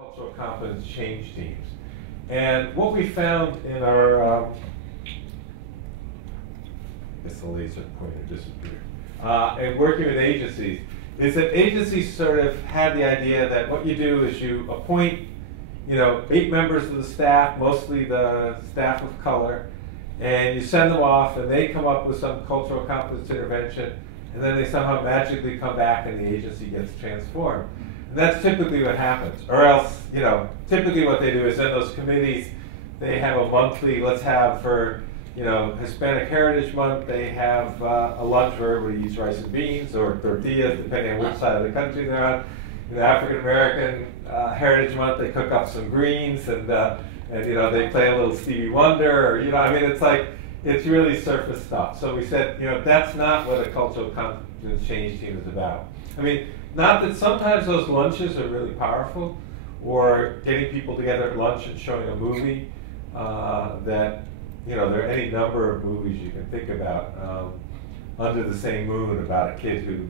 cultural competence change teams. And what we found in our, the laser pointer disappeared, and working with agencies, is that agencies sort of had the idea that what you do is you appoint, 8 members of the staff, mostly the staff of color, and you send them off and they come up with some cultural competence intervention, and then they somehow magically come back and the agency gets transformed. And that's typically what happens. Or else, typically what they do is in those committees, they have a monthly, let's have for, Hispanic Heritage Month, they have a lunch where everybody eats rice and beans or tortillas, depending on which side of the country they're on. In the African American Heritage Month, they cook up some greens and they play a little Stevie Wonder, or it's like, it's really surface stuff. So we said, that's not what a cultural competence change team is about. Not that sometimes those lunches are really powerful, or getting people together at lunch and showing a movie that, there are any number of movies you can think about. Under the Same Moon, about a kid who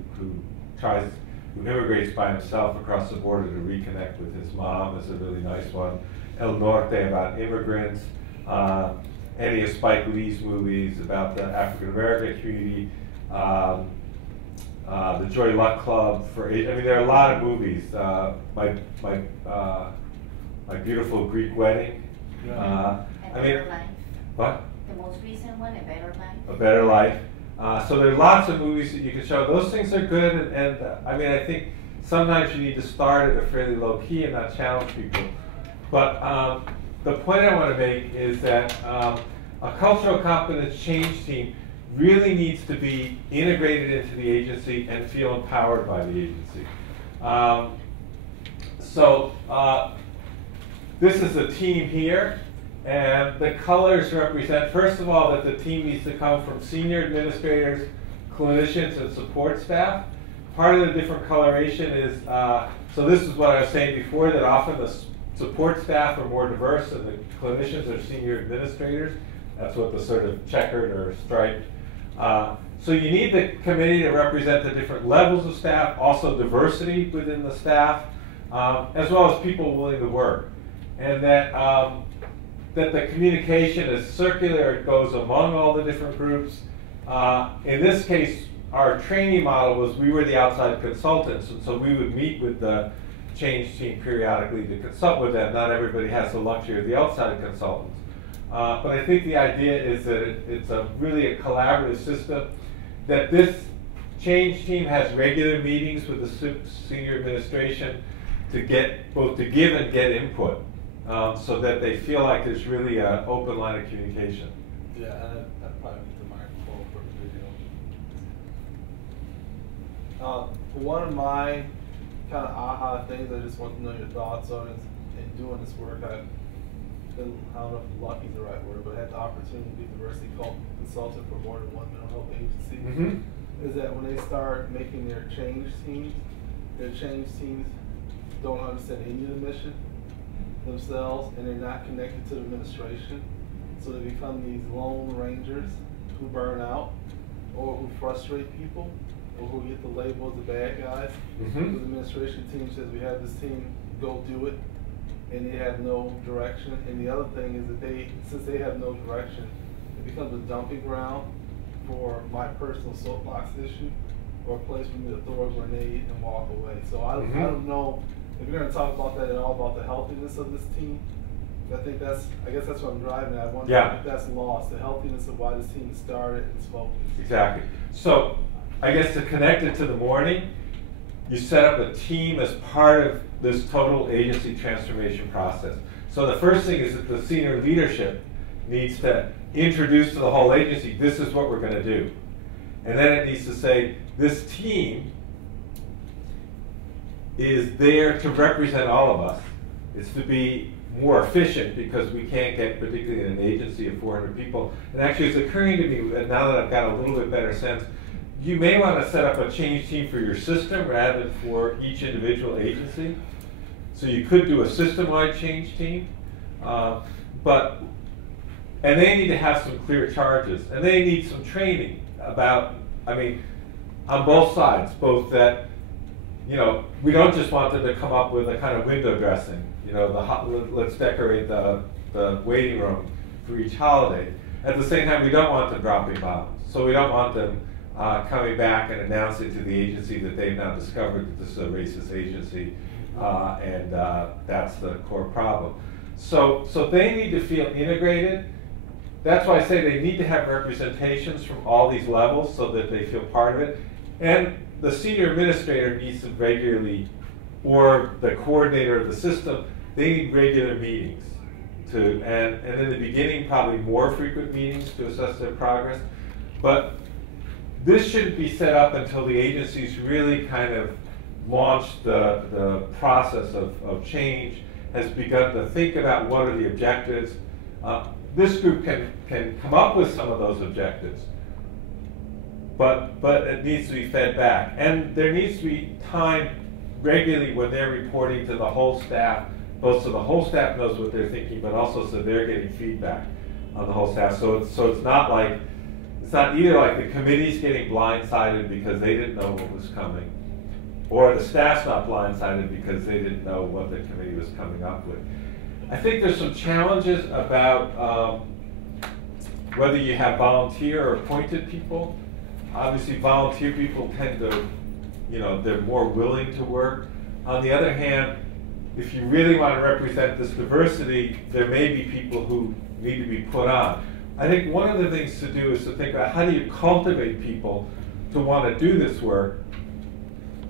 immigrates by himself across the border to reconnect with his mom, is a really nice one. El Norte, about immigrants. Any of Spike Lee's movies about the African American community. The Joy Luck Club there are a lot of movies. My Beautiful Greek Wedding. A Better Life. What? The most recent one, A Better Life. A Better Life. So there are lots of movies that you can show. Those things are good, and I think sometimes you need to start at a fairly low key and not challenge people. But the point I want to make is that a cultural competence change team really needs to be integrated into the agency and feel empowered by the agency. This is a team here, and the colors represent, first of all, that the team needs to come from senior administrators, clinicians, and support staff. Part of the different coloration is, so this is what I was saying before, that often the support staff are more diverse and the clinicians are senior administrators. That's what the sort of checkered or striped. So you need the committee to represent the different levels of staff, also diversity within the staff, as well as people willing to work. And that, that the communication is circular, it goes among all the different groups. In this case, our training model was we were the outside consultants, and so we would meet with the change team periodically to consult with them. Not everybody has the luxury of the outside consultants. But I think the idea is that it's really a collaborative system, that this change team has regular meetings with the senior administration to get both to give and get input, so that they feel like there's really an open line of communication. Yeah, and I'd probably need the microphone for the video. One of my kind of aha things I just want to know your thoughts on is, in doing this work, I don't know if lucky is the right word, but I had the opportunity to be diversity consultant for more than one mental health agency. Is that when they start making their change teams don't understand any of the mission themselves, and they're not connected to the administration. So they become these lone rangers who burn out, or who frustrate people, or who get the label as the bad guys. The administration team says, we have this team, go do it, and they have no direction. And the other thing is that since they have no direction, it becomes a dumping ground for my personal soapbox issue, or a place for me to throw a grenade and walk away. So I don't know if you're going to talk about that at all, about the healthiness of this team. I guess that's what I'm driving at. I wonder if that's lost, the healthiness of why this team started and its focus. Exactly. So I guess to connect it to the morning, you set up a team as part of this total agency transformation process. So the first thing is that the senior leadership needs to introduce to the whole agency, this is what we're going to do. And then it needs to say, this team is there to represent all of us. It's to be more efficient because we can't get, particularly in an agency of 400 people. And actually it's occurring to me, now that I've got a little bit better sense, you may want to set up a change team for your system rather than for each individual agency. So you could do a system-wide change team, and they need to have some clear charges, and they need some training about, on both sides, both that, we don't just want them to come up with a kind of window dressing. You know, let's decorate the waiting room for each holiday. At the same time, we don't want them dropping bombs. So we don't want them coming back and announcing to the agency that they've now discovered that this is a racist agency, and that's the core problem. So they need to feel integrated. That's why I say they need to have representations from all these levels so that they feel part of it. And the senior administrator needs to regularly, or the coordinator of the system, they need regular meetings and in the beginning probably more frequent meetings to assess their progress. But this shouldn't be set up until the agencies really kind of launched the process of change, has begun to think about what are the objectives. This group can come up with some of those objectives, but it needs to be fed back. And there needs to be time regularly when they're reporting to the whole staff, both so the whole staff knows what they're thinking, but also so they're getting feedback on the whole staff. So it's not like, it's not either like the committee's getting blindsided because they didn't know what was coming, or the staff's not blindsided because they didn't know what the committee was coming up with. I think there's some challenges about whether you have volunteer or appointed people. Obviously, volunteer people tend to, they're more willing to work. On the other hand, if you really want to represent this diversity, there may be people who need to be put on. I think one of the things to do is to think about how do you cultivate people to want to do this work,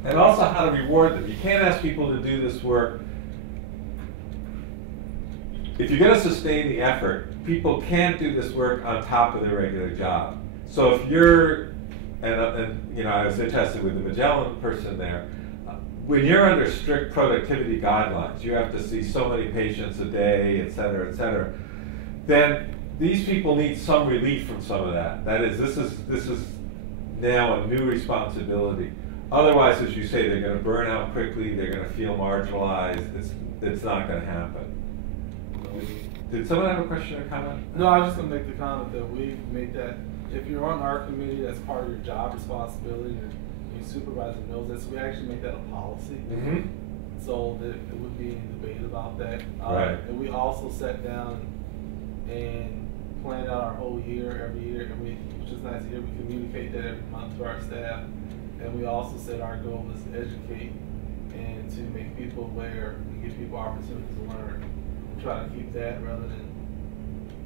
and also how to reward them. You can't ask people to do this work. If you're going to sustain the effort, people can't do this work on top of their regular job. So if you're, and I was interested with the Magellan person there, when you're under strict productivity guidelines, you have to see so many patients a day, et cetera, then these people need some relief from some of that. That is, this is now a new responsibility. Otherwise, as you say, they're going to burn out quickly, they're going to feel marginalized, it's not going to happen. Did someone have a question or comment? No, I was just going to make the comment that we made that if you're on our committee, that's part of your job responsibility, and your supervisor knows that, so we actually make that a policy. Mm-hmm. So that it would be any debate about that. Right. And we also sat down and planned out our whole year, every year, and which is nice to hear, we communicate that every month to our staff. And we also said our goal is to educate and to make people aware and give people opportunities to learn. Try to keep that rather than,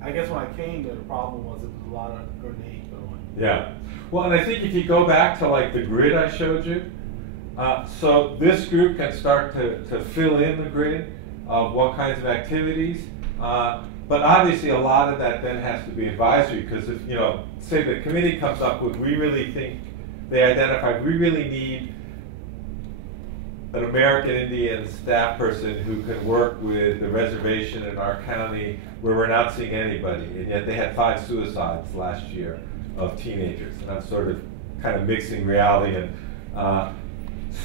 I guess when I came there, the problem was it was a lot of grenade throwing. Yeah. Well, and I think if you go back to like the grid I showed you, so this group can start to fill in the grid of what kinds of activities, but obviously a lot of that then has to be advisory, because if, say the committee comes up with, we really think, they identified, we really need an American Indian staff person who can work with the reservation in our county where we're not seeing anybody, and yet they had 5 suicides last year of teenagers, and I'm sort of kind of mixing reality and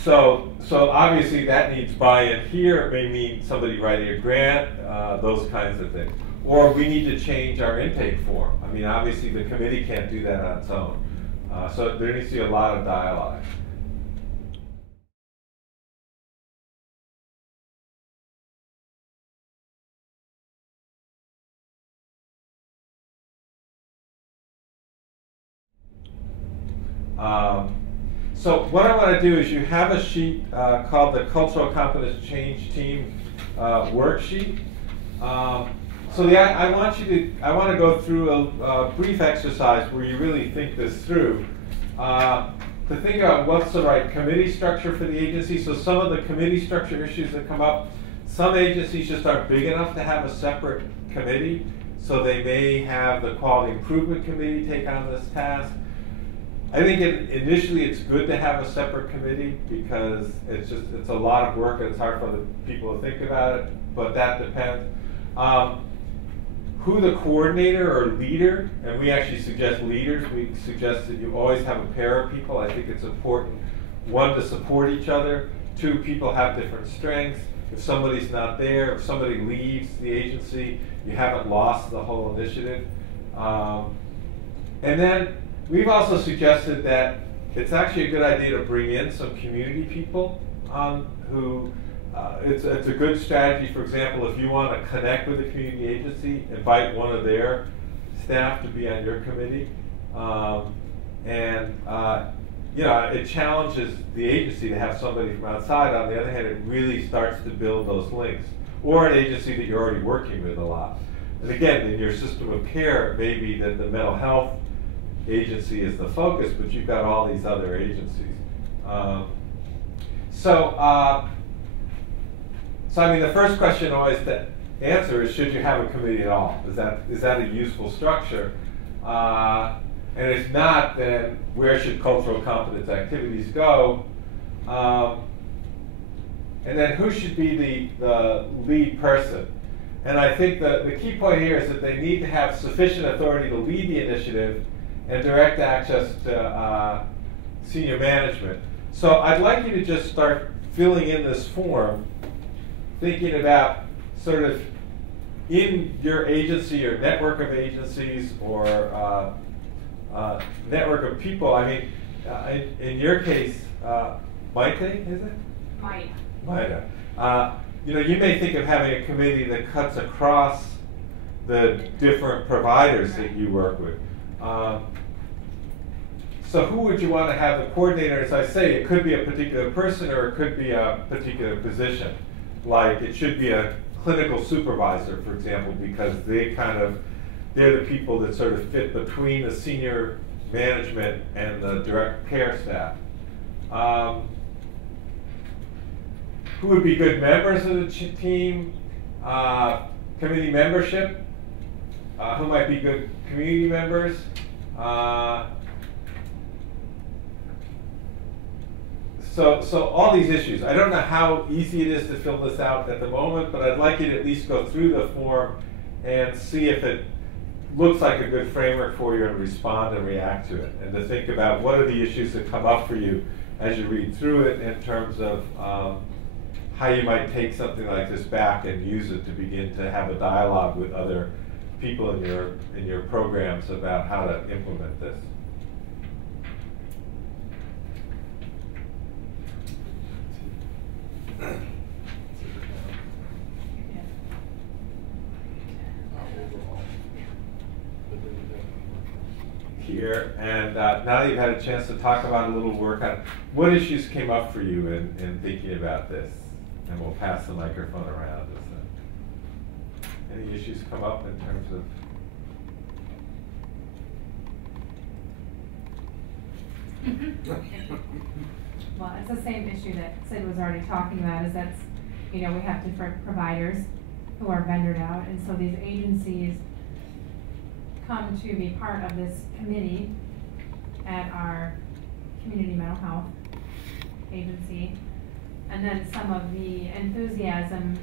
so obviously that needs buy-in here. It may mean somebody writing a grant, those kinds of things. Or we need to change our intake form. I mean, obviously the committee can't do that on its own. So there needs to be a lot of dialogue. So what I want to do is you have a sheet called the Cultural Competence Change Team worksheet. So I want to go through a brief exercise where you really think this through. To think about what's the right committee structure for the agency. So some of the committee structure issues that come up, some agencies just aren't big enough to have a separate committee. So they may have the Quality Improvement Committee take on this task. I think initially it's good to have a separate committee because it's a lot of work and it's hard for other people to think about it, but that depends. Who the coordinator or leader, and we actually suggest leaders, we suggest that you always have a pair of people. I think it's important, 1, to support each other, 2, people have different strengths. If somebody's not there, if somebody leaves the agency, you haven't lost the whole initiative. And then we've also suggested that it's actually a good idea to bring in some community people who it's a good strategy. For example, if you want to connect with a community agency, invite one of their staff to be on your committee. You know, it challenges the agency to have somebody from outside. On the other hand, it really starts to build those links. Or an agency that you're already working with a lot. And again, in your system of care, it may be that the mental health agency is the focus, but you've got all these other agencies. So I mean, the first question always to answer is, should you have a committee at all? Is that a useful structure? And if not, then where should cultural competence activities go? And then who should be the lead person? And I think the key point here is that they need to have sufficient authority to lead the initiative and direct access to senior management. So I'd like you to just start filling in this form, thinking about sort of in your agency or network of agencies or network of people. I mean, in your case, Maite, is it? Maite. You know, you may think of having a committee that cuts across the different providers that you work with. So who would you want to have the coordinator? As I say, it could be a particular person or it could be a particular position. Like it should be a clinical supervisor, for example, because they're the people that sort of fit between the senior management and the direct care staff. Who would be good members of the team? Committee membership? Who might be good community members? So all these issues. I don't know how easy it is to fill this out at the moment, but I'd like you to at least go through the form and see if it looks like a good framework for you and respond and react to it. And to think about what are the issues that come up for you as you read through it in terms of how you might take something like this back and use it to begin to have a dialogue with other people in your programs about how to implement this. Here, and now that you've had a chance to talk about a little work on what issues came up for you in thinking about this, and we'll pass the microphone around. Any issues come up in terms of? Well, it's the same issue that Sid was already talking about, is that, you know, we have different providers who are vendored out, and so these agencies come to be part of this committee at our community mental health agency, and then some of the enthusiasm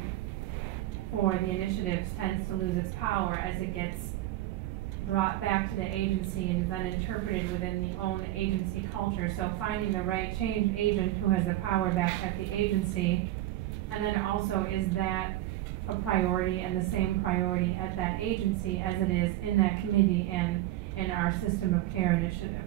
for the initiatives tends to lose its power as it gets brought back to the agency and is then interpreted within the own agency culture. So finding the right change agent who has the power back at the agency, and then also is that a priority and the same priority at that agency as it is in that committee and in our system of care initiative.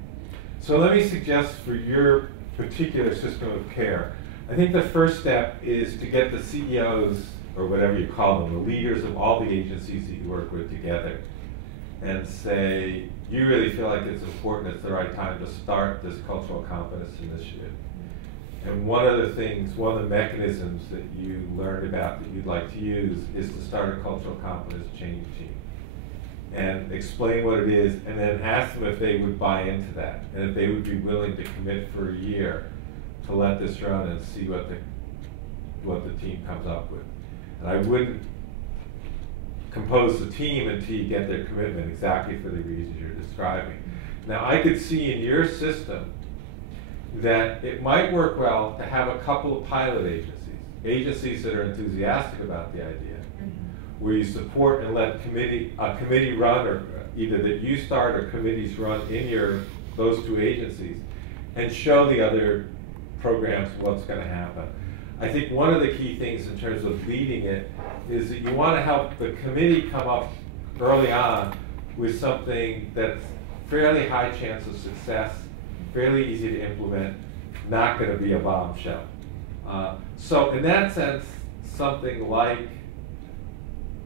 So let me suggest for your particular system of care, I think the first step is to get the CEOs, or whatever you call them, the leaders of all the agencies that you work with together, and say, you really feel like it's important, it's the right time to start this cultural competence initiative. And one of the mechanisms that you learned about that you'd like to use is to start a cultural competence change team. And explain what it is, and then ask them if they would buy into that, and if they would be willing to commit for a year to let this run and see what the team comes up with. And I wouldn't compose the team until you get their commitment exactly for the reasons you're describing. Now, I could see in your system that it might work well to have a couple of pilot agencies that are enthusiastic about the idea, where you support and let a committee run, or either that you start or committees run in those two agencies, and show the other programs what's going to happen. I think one of the key things in terms of leading it is that you want to help the committee come up early on with something that's fairly high chance of success, fairly easy to implement, not going to be a bombshell. So in that sense, something like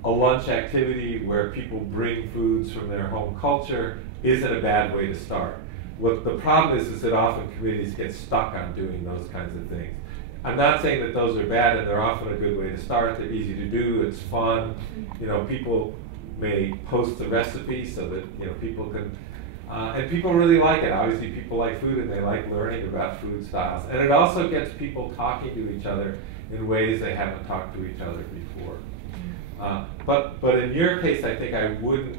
a lunch activity where people bring foods from their home culture isn't a bad way to start. What the problem is that often communities get stuck on doing those kinds of things. I'm not saying that those are bad, and they're often a good way to start. They're easy to do, it's fun. You know, people may post the recipe so that, you know, people can, and people really like it. Obviously people like food and they like learning about food styles. And it also gets people talking to each other in ways they haven't talked to each other before. But in your case, I think I wouldn't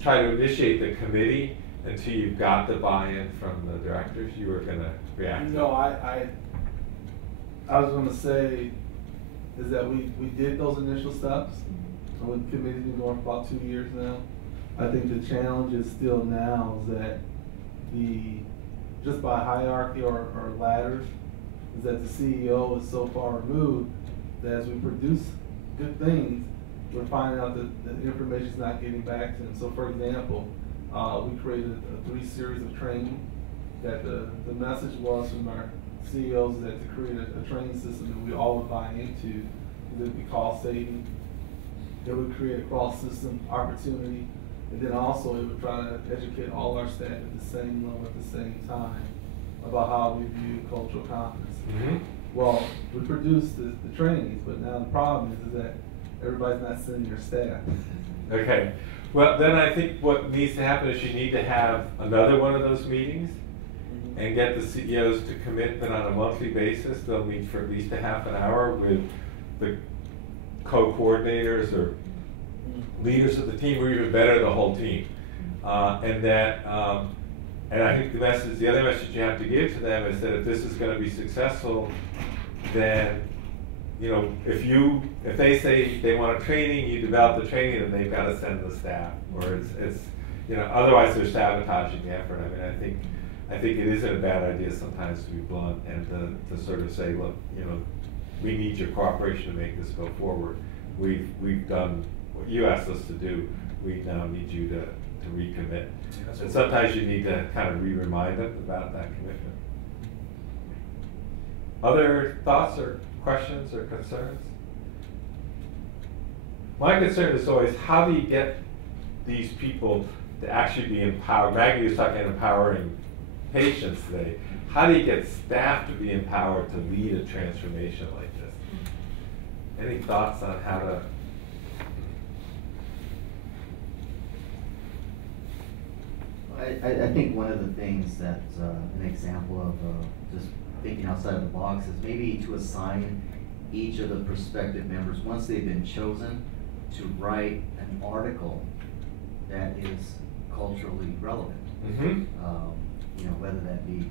try to initiate the committee until you've got the buy-in from the directors. You were going to react. No, I was going to say is that we did those initial steps. So the committee's been going for about 2 years now. I think the challenge is still now is that just by hierarchy or ladders, is that the CEO is so far removed that as we produce good things, we're finding out that the information is not getting back to them. So for example, we created 3 series of training that the message was from our CEOs that to create a training system that we all would buy into, that would be cost saving, that would create a cross-system opportunity, and then also it would try to educate all our staff at the same level at the same time about how we view cultural competence. Mm-hmm. Well, we produced the trainings, but now the problem is that everybody's not sending their staff. Okay. Well, then I think what needs to happen is you need to have another one of those meetings and get the CEOs to commit that on a monthly basis they'll meet for at least a half an hour with the co-coordinators or leaders of the team, or even better, the whole team. And I think the other message you have to give to them is that if this is going to be successful, then, you know, if they say they want a training, you develop the training, and they've got to send the staff, or it's you know, otherwise they're sabotaging the effort. I mean, I think it isn't a bad idea sometimes to be blunt and to sort of say, look, you know, we need your cooperation to make this go forward. We've done what you asked us to do. We now need you to recommit. And sometimes you need to kind of remind them about that commitment. Other thoughts or questions or concerns? My concern is always, how do you get these people to actually be empowered? Maggie was talking about empowering patients today. How do you get staff to be empowered to lead a transformation like this? Any thoughts on how to? I think one of the things that's an example of just thinking outside of the box is maybe to assign each of the prospective members, once they've been chosen, to write an article that is culturally relevant. Mm-hmm. You know, whether that be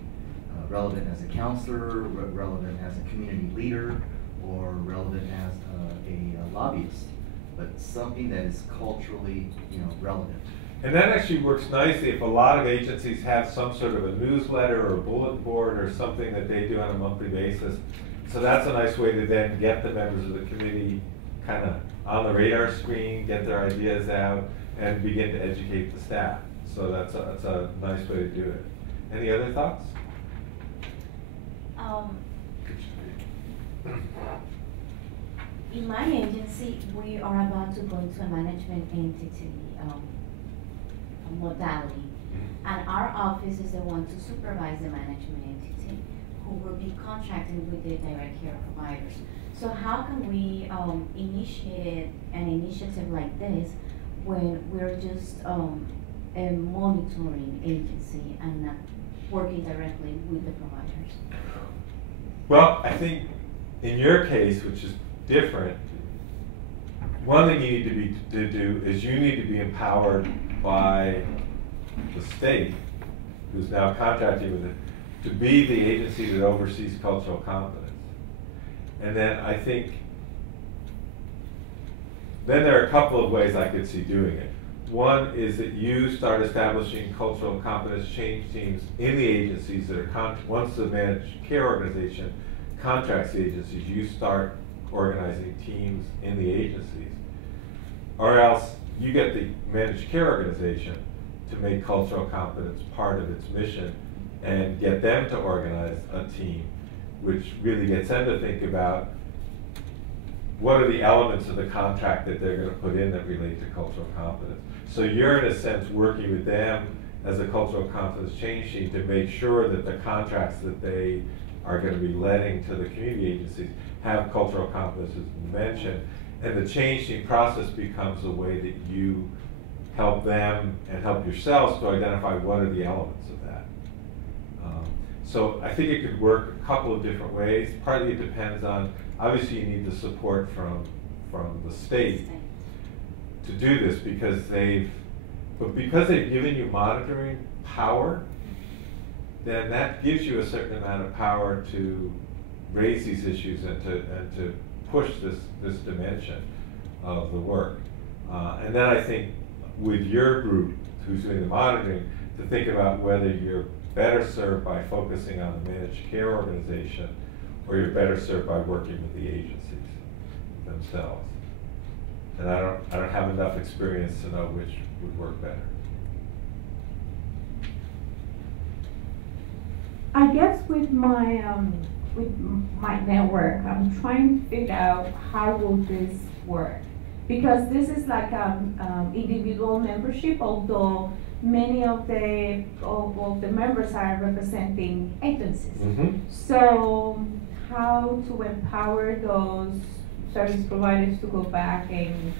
relevant as a counselor, relevant as a community leader, or relevant as a lobbyist, but something that is culturally, you know, relevant. And that actually works nicely if a lot of agencies have some sort of a newsletter or a bulletin board or something that they do on a monthly basis. So that's a nice way to then get the members of the committee kind of on the radar screen, get their ideas out, and begin to educate the staff. So that's a nice way to do it. Any other thoughts? In my agency, we are about to go into a management entity modality, and our office is the one to supervise the management entity, who will be contracting with the direct care providers. So how can we initiate an initiative like this when we're just a monitoring agency and not working directly with the providers? Well, I think in your case, which is different, one thing you need to do is you need to be empowered by the state, who's now contracting with it, to be the agency that oversees cultural competence. And then I think, then there are a couple of ways I could see doing it. One is that you start establishing cultural competence change teams in the agencies that are, once the managed care organization contracts the agencies, you start organizing teams in the agencies. Or else you get the managed care organization to make cultural competence part of its mission and get them to organize a team. which really gets them to think about what are the elements of the contract that they're going to put in that relate to cultural competence. So you're in a sense working with them as a cultural competence change team to make sure that the contracts that they are going to be letting to the community agencies have cultural competence as mentioned, and the change team process becomes a way that you help them and help yourselves to identify what are the elements of that. So I think it could work a couple of different ways. Partly it depends on, obviously you need the support from the state to do this because they've given you monitoring power, then that gives you a certain amount of power to raise these issues and to push this dimension of the work. And then I think with your group who's doing the monitoring, to think about whether you're better served by focusing on the managed care organization or you're better served by working with the agencies themselves. And I don't have enough experience to know which would work better. I guess with my network, I'm trying to figure out how will this work, because this is like individual membership, although many of the members are representing agencies. Mm-hmm. So how to empower those service providers to go back and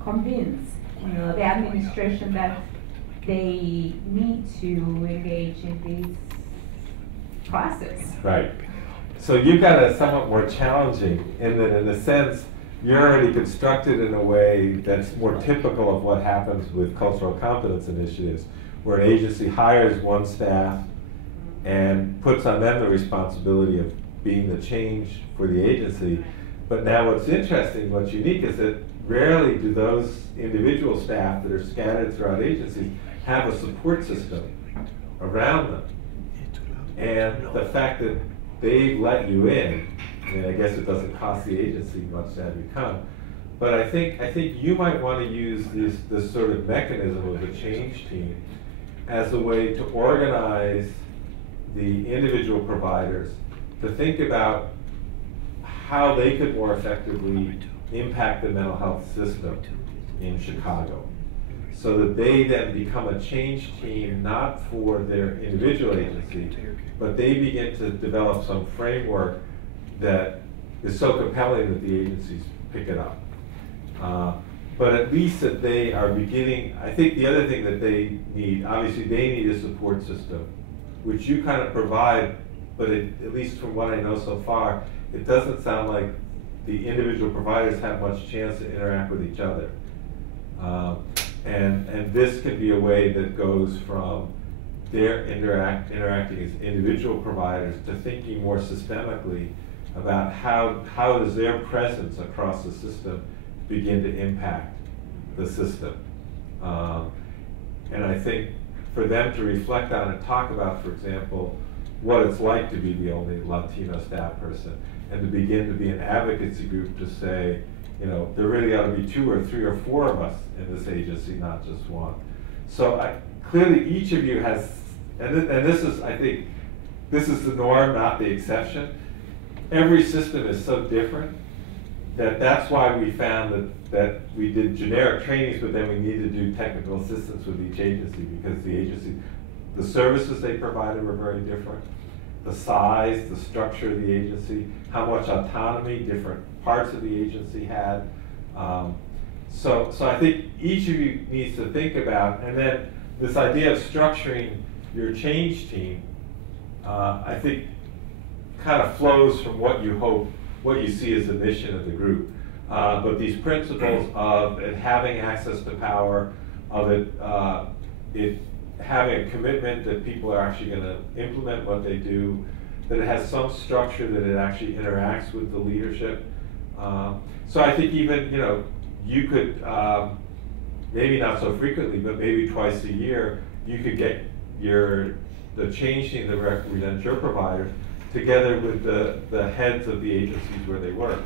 convince the administration that they need to engage in this process. Right. So you've got a somewhat more challenging in that, in a sense, you're already constructed in a way that's more typical of what happens with cultural competence initiatives, where an agency hires one staff and puts on them the responsibility of being the change for the agency. But now what's interesting, what's unique is that rarely do those individual staff that are scattered throughout agencies have a support system around them. And the fact that they let you in, I mean, I guess it doesn't cost the agency much to have you come, but I think you might want to use this sort of mechanism of the change team as a way to organize the individual providers to think about how they could more effectively impact the mental health system in Chicago, so that they then become a change team not for their individual agency, but they begin to develop some framework that is so compelling that the agencies pick it up. But at least that they are beginning, I think the other thing that they need, obviously they need a support system, which you kind of provide, but at least from what I know so far, it doesn't sound like the individual providers have much chance to interact with each other. And this can be a way that goes from their interacting as individual providers to thinking more systemically about how does their presence across the system begin to impact the system. And I think for them to reflect on and talk about, for example, what it's like to be the only Latino staff person, and to begin to be an advocacy group to say, there really ought to be 2 or 3 or 4 of us in this agency, not just one. So clearly each of you has, and this is, I think, this is the norm, not the exception. Every system is so different that that's why we found that we did generic trainings, but then we needed to do technical assistance with each agency, because the services they provided were very different. The size, the structure of the agency, how much autonomy different parts of the agency had. So I think each of you needs to think about, and then this idea of structuring your change team, I think kind of flows from what you see as the mission of the group. But these principles of it having access to power, of it having a commitment that people are actually going to implement what they do, that it has some structure, that it actually interacts with the leadership. So I think even, you could, maybe not so frequently, but maybe twice a year, you could get the change team that represents your providers together with the heads of the agencies where they work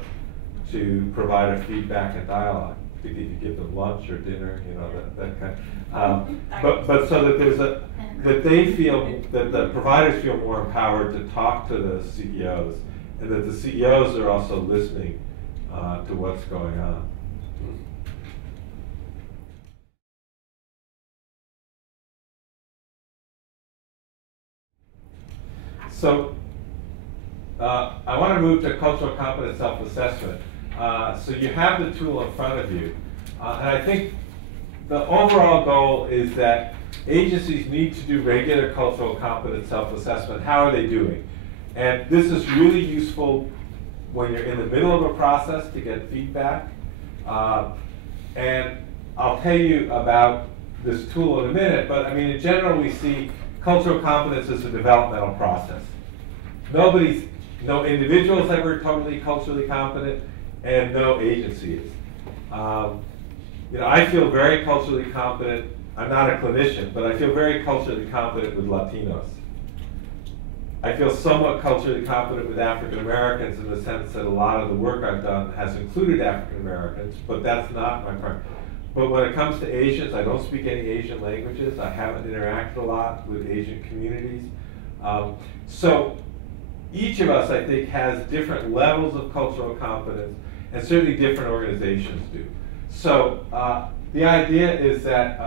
to provide a feedback and dialogue. If you give them lunch or dinner, you know, that kind. But so that that they feel, that the providers feel more empowered to talk to the CEOs, and that the CEOs are also listening to what's going on. So I want to move to cultural competence self-assessment. So you have the tool in front of you. And I think the overall goal is that agencies need to do regular cultural competence self-assessment. How are they doing? And this is really useful when you're in the middle of a process to get feedback. And I'll tell you about this tool in a minute, but I mean, in general, we see cultural competence as a developmental process. No individual is ever totally culturally competent, and no agency is. You know, I feel very culturally competent. I'm not a clinician, but I feel very culturally competent with Latinos. I feel somewhat culturally competent with African Americans in the sense that a lot of the work I've done has included African Americans, but that's not my part. But when it comes to Asians, I don't speak any Asian languages. I haven't interacted a lot with Asian communities. So each of us, I think, has different levels of cultural competence, and certainly different organizations do. So the idea is that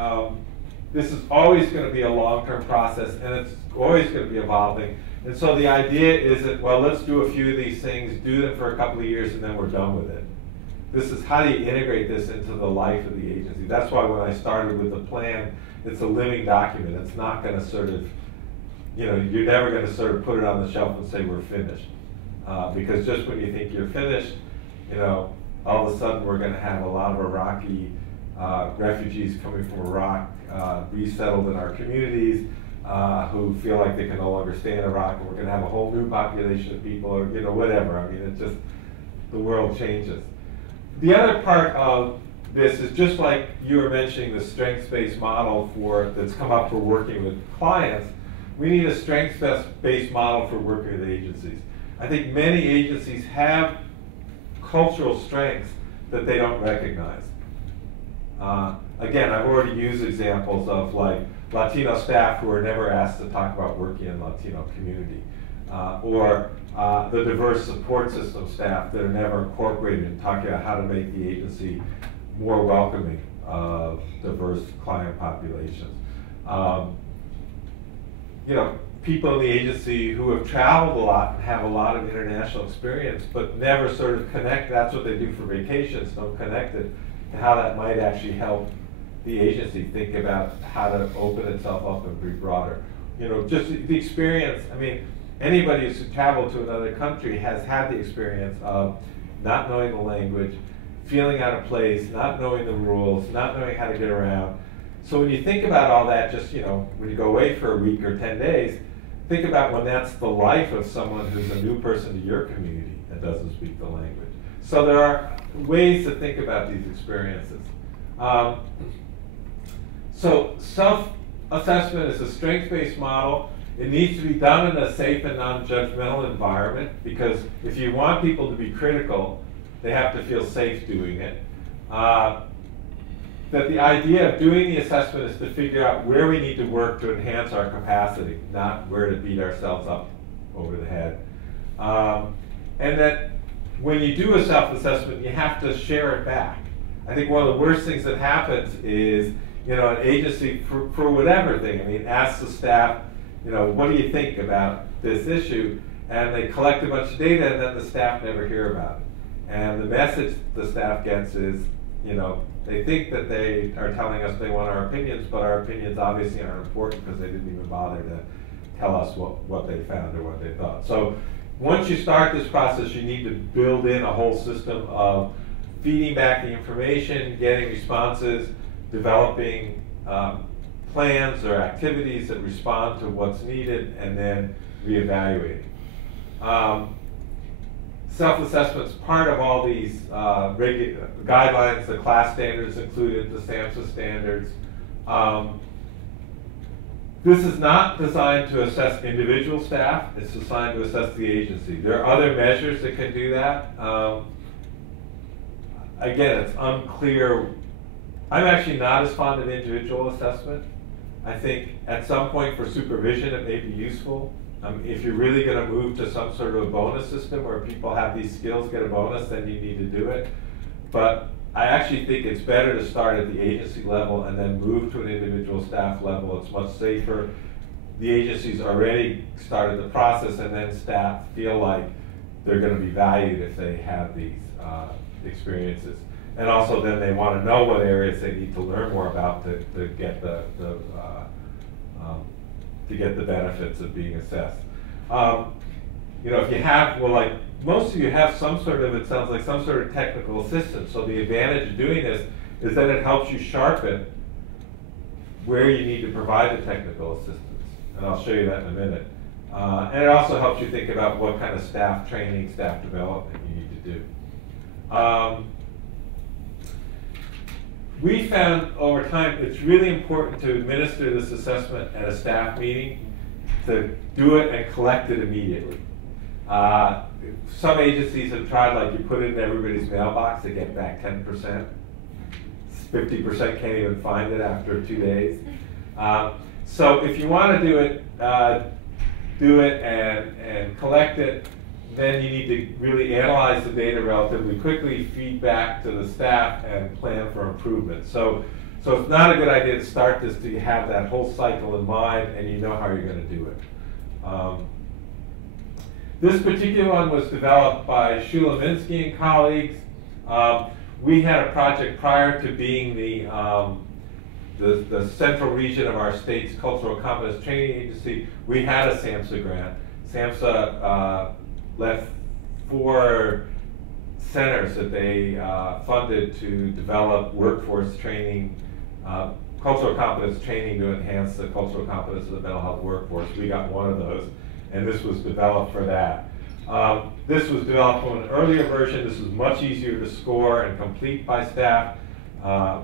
this is always going to be a long-term process, and it's always going to be evolving. And so the idea is that, well, let's do a few of these things, do them for a couple of years, and then we're done with it. This is how do you integrate this into the life of the agency. That's why when I started with the plan, it's a living document. It's not going to sort of, you know, you're never going to sort of put it on the shelf and say we're finished. Because just when you think you're finished, you know, all of a sudden we're going to have a lot of Iraqi refugees coming from Iraq resettled in our communities who feel like they can no longer stay in Iraq, and we're going to have a whole new population of people, or, you know, whatever. I mean, it's just, the world changes. The other part of this is just like you were mentioning the strengths-based model that's come up for working with clients. We need a strengths-based model for working with agencies. I think many agencies have cultural strengths that they don't recognize. Again, I've already used examples of like Latino staff who are never asked to talk about working in Latino community, or the diverse support system staff that are never incorporated in talking about how to make the agency more welcoming of diverse client populations. You know, people in the agency who have traveled a lot and have a lot of international experience, but never sort of connect, that's what they do for vacations, don't connect it to how that might actually help the agency think about how to open itself up and be broader. You know, just the experience, I mean, anybody who's traveled to another country has had the experience of not knowing the language, feeling out of place, not knowing the rules, not knowing how to get around. So when you think about all that, just, you know, when you go away for a week or 10 days, think about when that's the life of someone who's a new person to your community and doesn't speak the language. So there are ways to think about these experiences. So self-assessment is a strengths-based model. It needs to be done in a safe and non-judgmental environment, because if you want people to be critical, they have to feel safe doing it. That the idea of doing the assessment is to figure out where we need to work to enhance our capacity, not where to beat ourselves up over the head. And that when you do a self-assessment, you have to share it back. I think one of the worst things that happens is, you know, an agency, for whatever thing, I mean, asks the staff, you know, what do you think about this issue? And they collect a bunch of data, and then the staff never hear about it. And the message the staff gets is, you know, they think that they are telling us they want our opinions, but our opinions obviously aren't important because they didn't even bother to tell us what they found or what they thought. So once you start this process, you need to build in a whole system of feeding back the information, getting responses, developing plans or activities that respond to what's needed, and then reevaluating. Self-assessment's part of all these guidelines, the class standards included, the SAMHSA standards. This is not designed to assess individual staff, it's designed to assess the agency. There are other measures that can do that. again, it's unclear. I'm actually not as fond of individual assessment. I think at some point for supervision it may be useful. If you're really going to move to some sort of a bonus system where people have these skills get a bonus, then you need to do it. But I actually think it's better to start at the agency level and then move to an individual staff level. It's much safer. The agency's already started the process, and then staff feel like they're going to be valued if they have these experiences. And also then they want to know what areas they need to learn more about to get the benefits of being assessed. You know, if you have, well, like most of you have some sort of, it sounds like some sort of technical assistance. So the advantage of doing this is that it helps you sharpen where you need to provide the technical assistance. And I'll show you that in a minute. And it also helps you think about what kind of staff training, staff development you need to do. We found over time it's really important to administer this assessment at a staff meeting, to do it and collect it immediately. Some agencies have tried, like you put it in everybody's mailbox, they get back 10%. 50% can't even find it after 2 days. So if you want to do it and collect it, then you need to really analyze the data relatively quickly, feed back to the staff, and plan for improvement. So it's not a good idea to start this till you have that whole cycle in mind and you know how you're going to do it. This particular one was developed by Shulaminsky and colleagues. We had a project prior to being the central region of our state's cultural competence training agency. We had a SAMHSA grant. SAMHSA left 4 centers that they funded to develop workforce training, cultural competence training to enhance the cultural competence of the mental health workforce. We got one of those, and this was developed for that. This was developed from an earlier version. This was much easier to score and complete by staff. The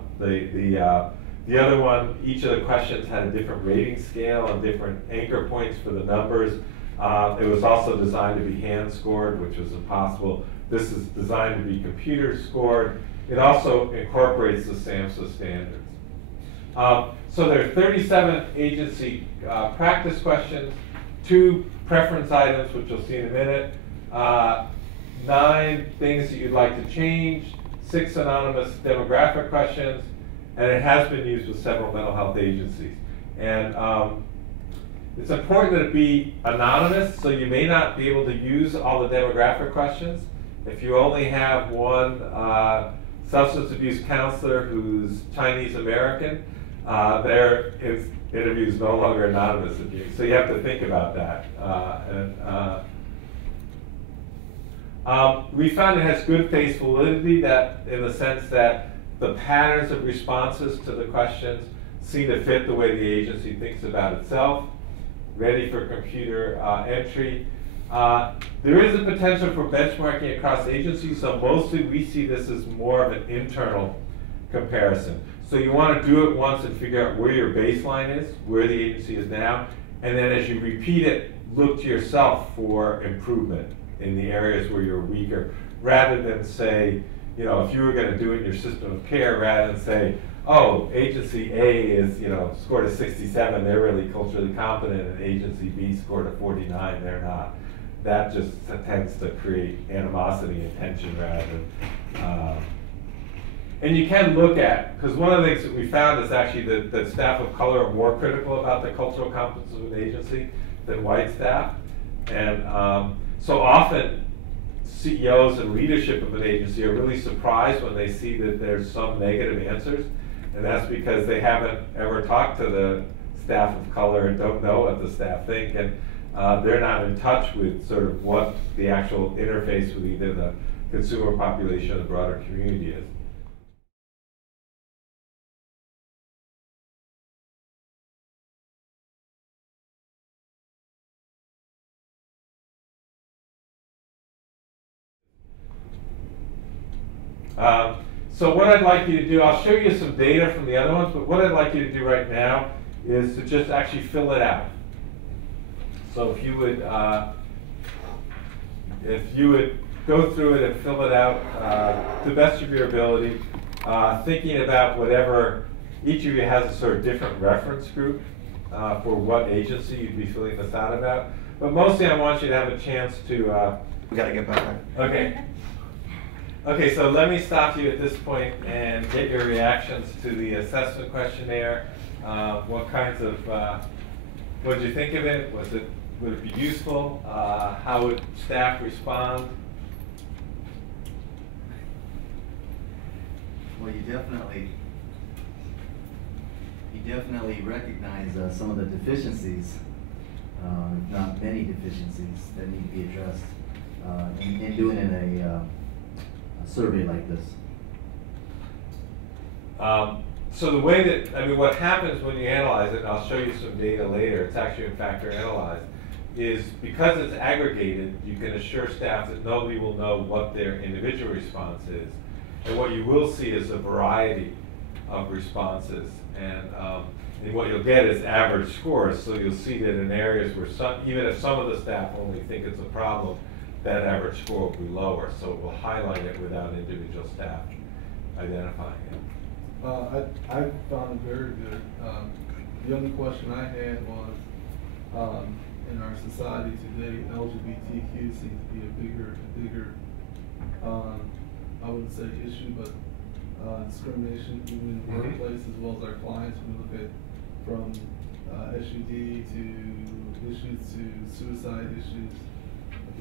other one, each of the questions had a different rating scale and different anchor points for the numbers. It was also designed to be hand scored, which was impossible. This is designed to be computer scored. It also incorporates the SAMHSA standards. So there are 37 agency practice questions, 2 preference items, which you'll see in a minute, 9 things that you'd like to change, 6 anonymous demographic questions, and it has been used with several mental health agencies. And it's important that it be anonymous, so you may not be able to use all the demographic questions. If you only have one substance abuse counselor who's Chinese American, their interview is no longer anonymous. So you have to think about that. We found it has good face validity, that in the sense that the patterns of responses to the questions seem to fit the way the agency thinks about itself. Ready for computer entry. There is a potential for benchmarking across agencies, so mostly we see this as more of an internal comparison. So you want to do it once and figure out where your baseline is, where the agency is now, and then as you repeat it, look to yourself for improvement in the areas where you're weaker, rather than say, you know, if you were going to do it in your system of care, rather than say, oh, agency A is, you know, scored a 67, they're really culturally competent, and agency B scored a 49, they're not. That just tends to create animosity and tension rather than, and you can look at, because one of the things that we found is actually that staff of color are more critical about the cultural competence of an agency than white staff. And so often, CEOs and leadership of an agency are really surprised when they see that there's some negative answers. And that's because they haven't ever talked to the staff of color and don't know what the staff think. And they're not in touch with sort of what the actual interface with either the consumer population or the broader community is. So what I'd like you to do, I'll show you some data from the other ones, but what I'd like you to do right now is to just actually fill it out. So if you would go through it and fill it out to the best of your ability, thinking about whatever, each of you has a sort of different reference group for what agency you'd be filling this out about. But mostly I want you to have a chance to... We gotta get back. Okay. Okay, so let me stop you at this point and get your reactions to the assessment questionnaire. What kinds of, what did you think of it? Would it be useful? How would staff respond? Well, you definitely recognize some of the deficiencies, if not many deficiencies, that need to be addressed in doing a survey like this. So the way that, I mean, what happens when you analyze it, and I'll show you some data later, it's actually in factor analyzed, is because it's aggregated, you can assure staff that nobody will know what their individual response is. And what you will see is a variety of responses. And what you'll get is average scores. So you'll see that in areas where even if some of the staff only think it's a problem, that average score will be lower. So it will highlight it without individual staff identifying it. I found it very good. The only question I had was, in our society today, LGBTQ seems to be a bigger, I wouldn't say issue, but discrimination even in the workplace as well as our clients. When we look at from SUD to issues to suicide issues,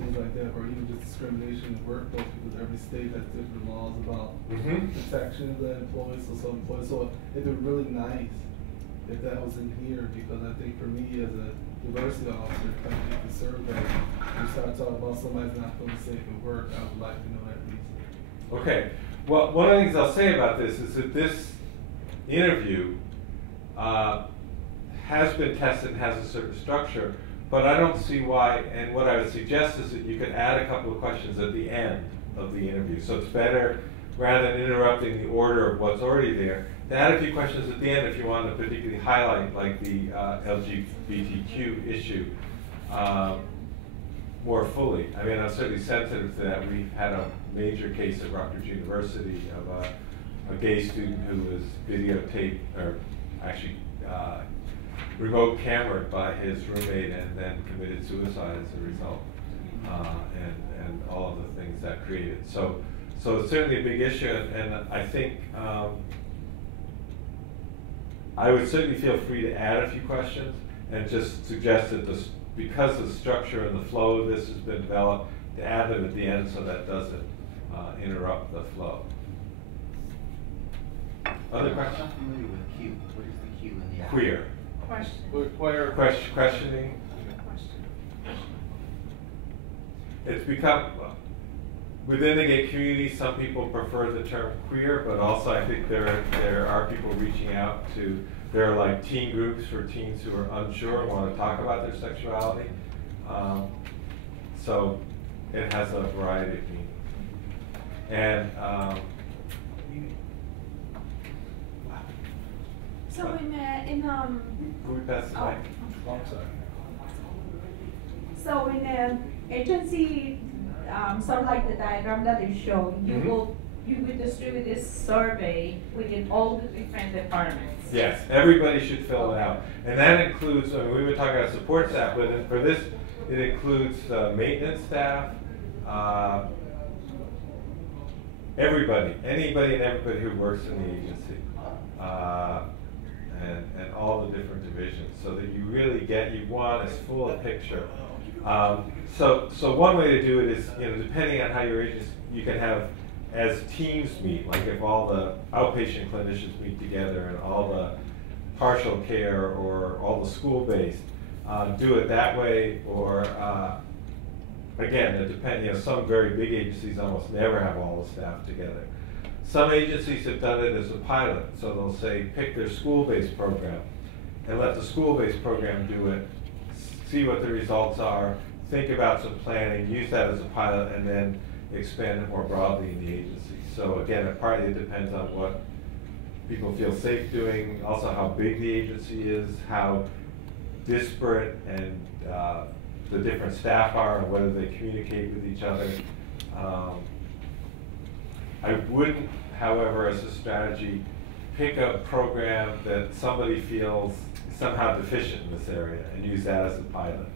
things like that, or even just discrimination in the workplace, because every state has different laws about protection of the employees. So some employees, so it'd be really nice if that was in here, because I think for me as a diversity officer, if I take the survey and start talking about somebody's not feeling safe at work, I would like to know that reason. Okay. Well, one of the things I'll say about this is that this interview has been tested and has a certain structure, but I don't see why, and what I would suggest is that you could add a couple of questions at the end of the interview. So it's better, rather than interrupting the order of what's already there, to add a few questions at the end if you want to particularly highlight, like the LGBTQ issue more fully. I mean, I'm certainly sensitive to that. We've had a major case at Rutgers University of a gay student who was videotaped, or actually remote cameraed by his roommate and then committed suicide as a result, and all of the things that created. So it's certainly a big issue, and I think I would certainly feel free to add a few questions and just suggest that because the structure and the flow of this has been developed, to add them at the end so that doesn't interrupt the flow. Other questions? I'm not familiar with Q. What is the Q in the Queer. Question. Questioning. It's become, within the gay community, some people prefer the term queer, but also I think there are people reaching out to, there are like teen groups for teens who are unsure and want to talk about their sexuality. So it has a variety of meanings. And So can we pass the mic? Oh, I'm sorry. So in the agency, sort of like the diagram that they show, you will distribute this survey within all the different departments. Yes, everybody should fill it out. And that includes, I mean, we were talking about support staff, but for this, it includes maintenance staff, anybody and everybody who works in the agency, and all the different divisions, so that you really you want as full a picture. So one way to do it is, depending on how your agency, you can have as teams meet, like if all the outpatient clinicians meet together and all the partial care or all the school-based, do it that way, or again, it depends. Some very big agencies almost never have all the staff together. Some agencies have done it as a pilot, so they'll say pick their school-based program and let the school-based program do it, see what the results are, think about some planning, use that as a pilot, and then expand it more broadly in the agency. So again, it partly depends on what people feel safe doing, also how big the agency is, how disparate and the different staff are, and whether they communicate with each other. I wouldn't, however, as a strategy, pick a program that somebody feels somehow deficient in this area and use that as a pilot.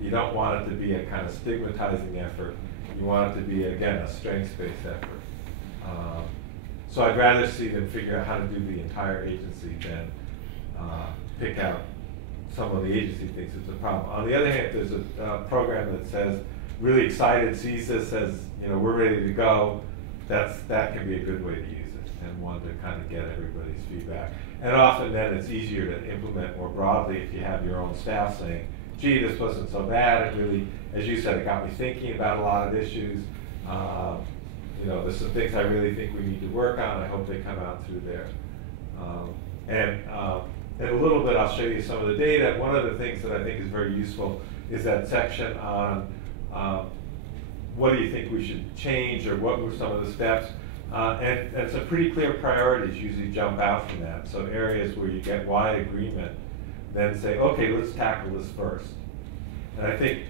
You don't want it to be a kind of stigmatizing effort. You want it to be, again, a strengths-based effort. So I'd rather see them figure out how to do the entire agency than pick out some of the agency thinks it's a problem. On the other hand, if there's a program that says, really excited, sees this, says, you know, we're ready to go, that can be a good way to use it and one to kind of get everybody's feedback. And often then it's easier to implement more broadly if you have your own staff saying, gee, this wasn't so bad, it really, as you said, it got me thinking about a lot of issues. You know, there's some things I really think we need to work on. I hope they come out through there. And in a little bit, I'll show you some of the data. One of the things that I think is very useful is that section on what do you think we should change, or what were some of the steps. And some pretty clear priorities usually jump out from that. So areas where you get wide agreement, then say, okay, let's tackle this first. And I think,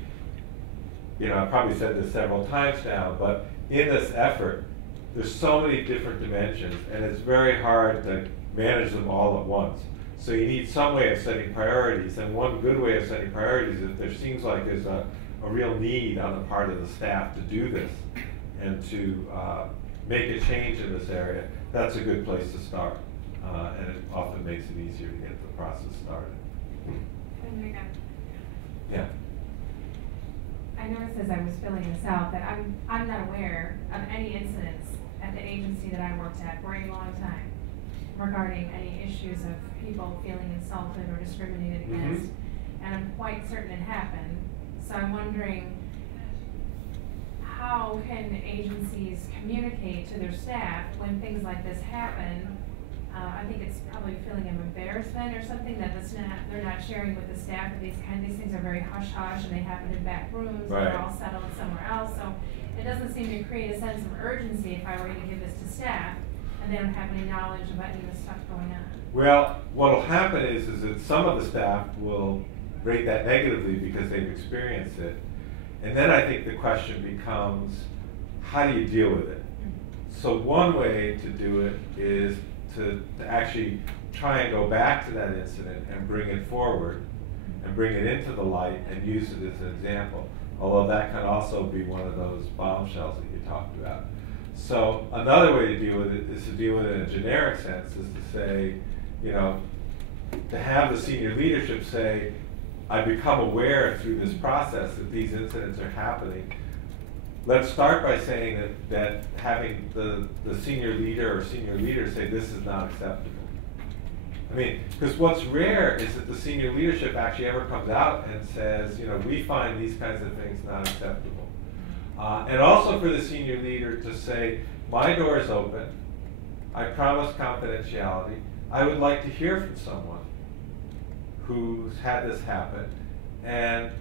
you know, I've probably said this several times now, but in this effort, there's so many different dimensions, and it's very hard to manage them all at once. So you need some way of setting priorities, and one good way of setting priorities is if there seems like there's a real need on the part of the staff to do this and to make a change in this area, that's a good place to start. And it often makes it easier to get the process started. Yeah. I noticed as I was filling this out that I'm not aware of any incidents at the agency that I worked at for a long time regarding any issues of people feeling insulted or discriminated against, and I'm quite certain it happened. So I'm wondering, how can agencies communicate to their staff when things like this happen? I think it's probably a feeling of embarrassment or something that they're not sharing with the staff that these things are very hush-hush and they happen in back rooms, right. And they're all settled somewhere else. So it doesn't seem to create a sense of urgency if I were to give this to staff and they don't have any knowledge of any of the stuff going on. Well, what will happen is that some of the staff will rate that negatively because they've experienced it. And then I think the question becomes, how do you deal with it? So one way to do it is to actually try and go back to that incident and bring it forward and bring it into the light and use it as an example. Although that can also be one of those bombshells that you talked about. So another way to deal with it is to deal with it in a generic sense, is to say, you know, to have the senior leadership say, I become aware through this process that these incidents are happening. Let's start by saying that having the senior leader or senior leaders say this is not acceptable. I mean, because what's rare is that the senior leadership actually ever comes out and says, you know, we find these kinds of things not acceptable. And also for the senior leader to say, my door is open, I promise confidentiality, I would like to hear from someone who's had this happen, and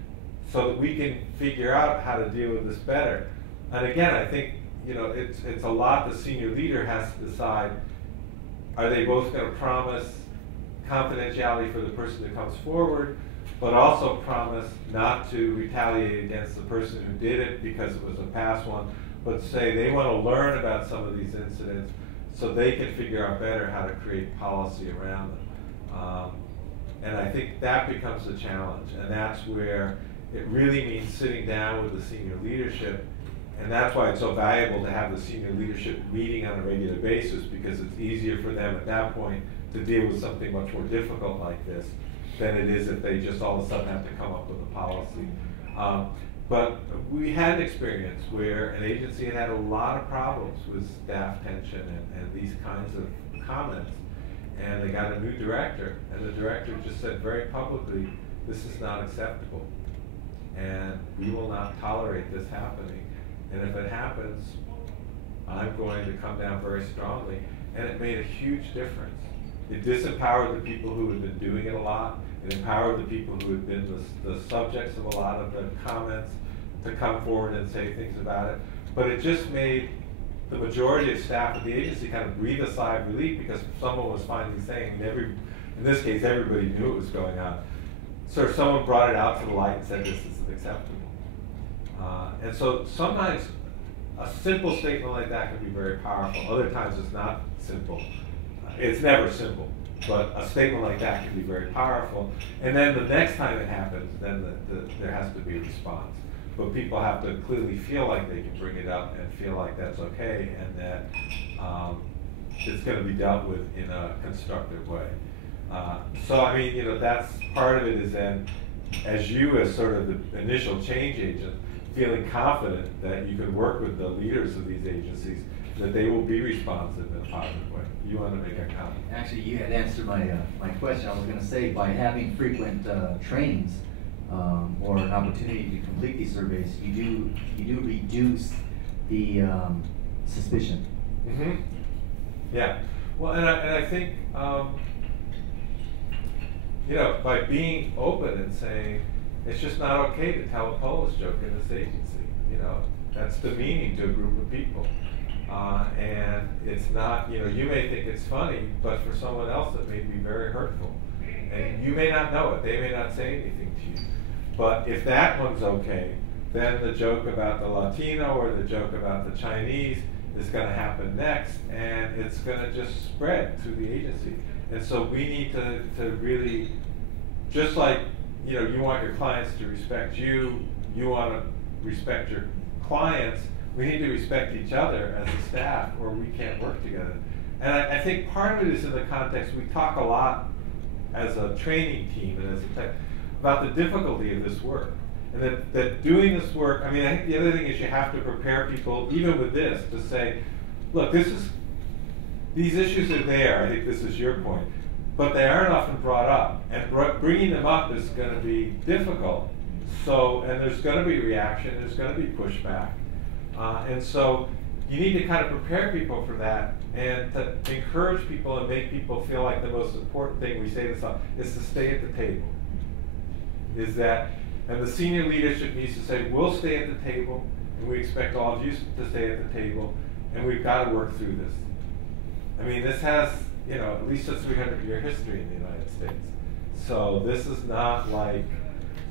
so that we can figure out how to deal with this better. And again, I think, you know, it's a lot the senior leader has to decide, are they both going to promise confidentiality for the person that comes forward, but also promise not to retaliate against the person who did it because it was a past one, but say they want to learn about some of these incidents so they can figure out better how to create policy around them. And I think that becomes a challenge, and that's where it really means sitting down with the senior leadership, and that's why it's so valuable to have the senior leadership meeting on a regular basis, because it's easier for them at that point to deal with something much more difficult like this than it is if they just all of a sudden have to come up with a policy. But we had an experience where an agency had a lot of problems with staff tension and these kinds of comments. And they got a new director, and the director just said very publicly, this is not acceptable. And we will not tolerate this happening. And if it happens, I'm going to come down very strongly. And it made a huge difference. It disempowered the people who had been doing it a lot. It empowered the people who had been the subjects of a lot of the comments to come forward and say things about it. But it just made the majority of staff at the agency kind of breathe a sigh of relief, because someone was finally saying, in this case, everybody knew it was going on. So someone brought it out to the light and said, this isn't acceptable. And so sometimes a simple statement like that can be very powerful. Other times it's not simple. It's never simple, but a statement like that can be very powerful. And then the next time it happens, then there has to be a response. But people have to clearly feel like they can bring it up and feel like that's okay, and that it's going to be dealt with in a constructive way. So I mean, you know, that's part of it, is then, as you as sort of the initial change agent, feeling confident that you can work with the leaders of these agencies, that they will be responsive in a positive way. You want to make a comment? Actually, you had answered my my question. I was going to say, by having frequent trainings or an opportunity to complete these surveys, you do reduce the suspicion. Mm-hmm. Yeah. Well, and I think you know, by being open and saying it's just not okay to tell a Polish joke in this agency. You know, that's demeaning to a group of people. And it's not, you know, you may think it's funny, but for someone else it may be very hurtful. And you may not know it, they may not say anything to you. But if that one's okay, then the joke about the Latino or the joke about the Chinese is going to happen next, and it's going to just spread through the agency. And so we need to really, just like, you know, you want your clients to respect you, you want to respect your clients, we need to respect each other as a staff, or we can't work together. And I think part of it is in the context, we talk a lot as a training team and as a tech about the difficulty of this work. And that doing this work, I mean, I think the other thing is you have to prepare people, even with this, to say, look, these issues are there, I think this is your point, but they aren't often brought up. And bringing them up is going to be difficult. So, and there's going to be reaction, there's going to be pushback. And so you need to kind of prepare people for that, and to encourage people and make people feel like the most important thing we say to them is to stay at the table. Is that, and the senior leadership needs to say, we'll stay at the table, and we expect all of you to stay at the table, and we've got to work through this. I mean, this has, you know, at least a 300-year history in the United States. So this is not like,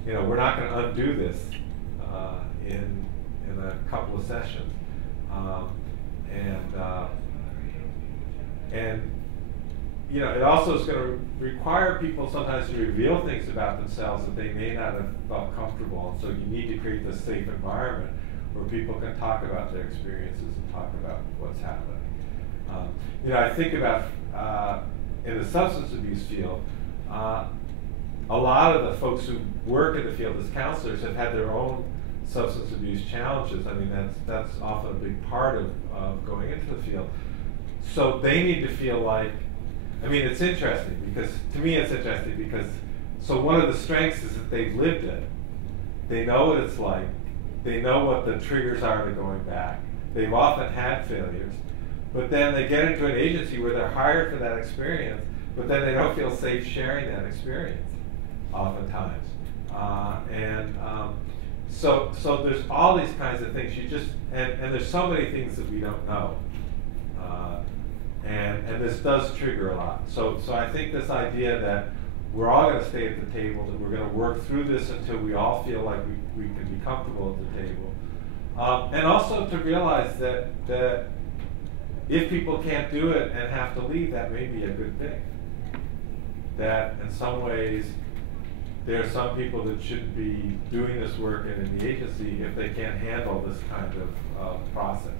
you know, we're not going to undo this in a couple of sessions. And you know, it also is going to require people sometimes to reveal things about themselves that they may not have felt comfortable. And so you need to create this safe environment where people can talk about their experiences and talk about what's happening. You know, I think about in the substance abuse field, a lot of the folks who work in the field as counselors have had their own substance abuse challenges. I mean, that's often a big part of going into the field. So they need to feel like, I mean, it's interesting because, to me it's interesting because, so one of the strengths is that they've lived it. They know what it's like. They know what the triggers are to going back. They've often had failures. But then they get into an agency where they're hired for that experience, but then they don't feel safe sharing that experience, oftentimes. So there's all these kinds of things. You just, and there's so many things that we don't know. And this does trigger a lot. So I think this idea that we're all going to stay at the table, that we're going to work through this until we all feel like we can be comfortable at the table. And also to realize that if people can't do it and have to leave, that may be a good thing. That in some ways, there are some people that shouldn't be doing this work in the agency if they can't handle this kind of process.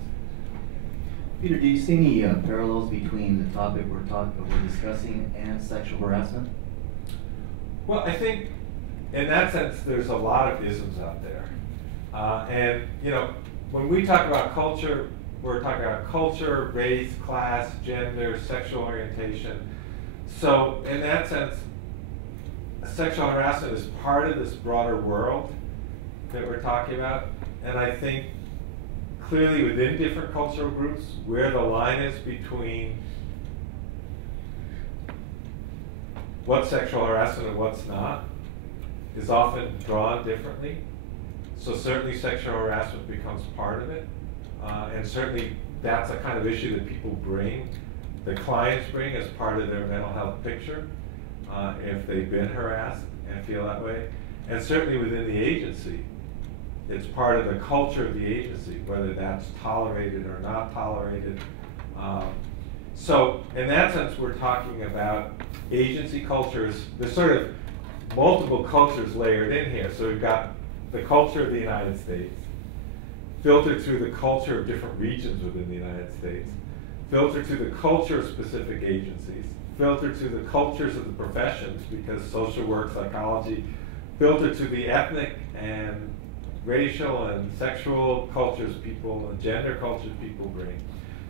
Peter, do you see any parallels between the topic we're discussing and sexual harassment? Well, I think in that sense, there's a lot of isms out there. And you know, when we talk about culture, we're talking about culture, race, class, gender, sexual orientation. So in that sense, sexual harassment is part of this broader world that we're talking about. And I think clearly within different cultural groups, where the line is between what's sexual harassment and what's not is often drawn differently. So certainly sexual harassment becomes part of it. And certainly that's a kind of issue that people bring, the clients bring as part of their mental health picture, if they've been harassed and feel that way. And certainly within the agency, it's part of the culture of the agency, whether that's tolerated or not tolerated. So in that sense, we're talking about agency cultures. There's sort of multiple cultures layered in here. So we've got the culture of the United States, filtered through the culture of different regions within the United States, filtered through the culture of specific agencies, filtered through the cultures of the professions, because social work, psychology, filtered through the ethnic and racial and sexual cultures people and gender cultures people bring.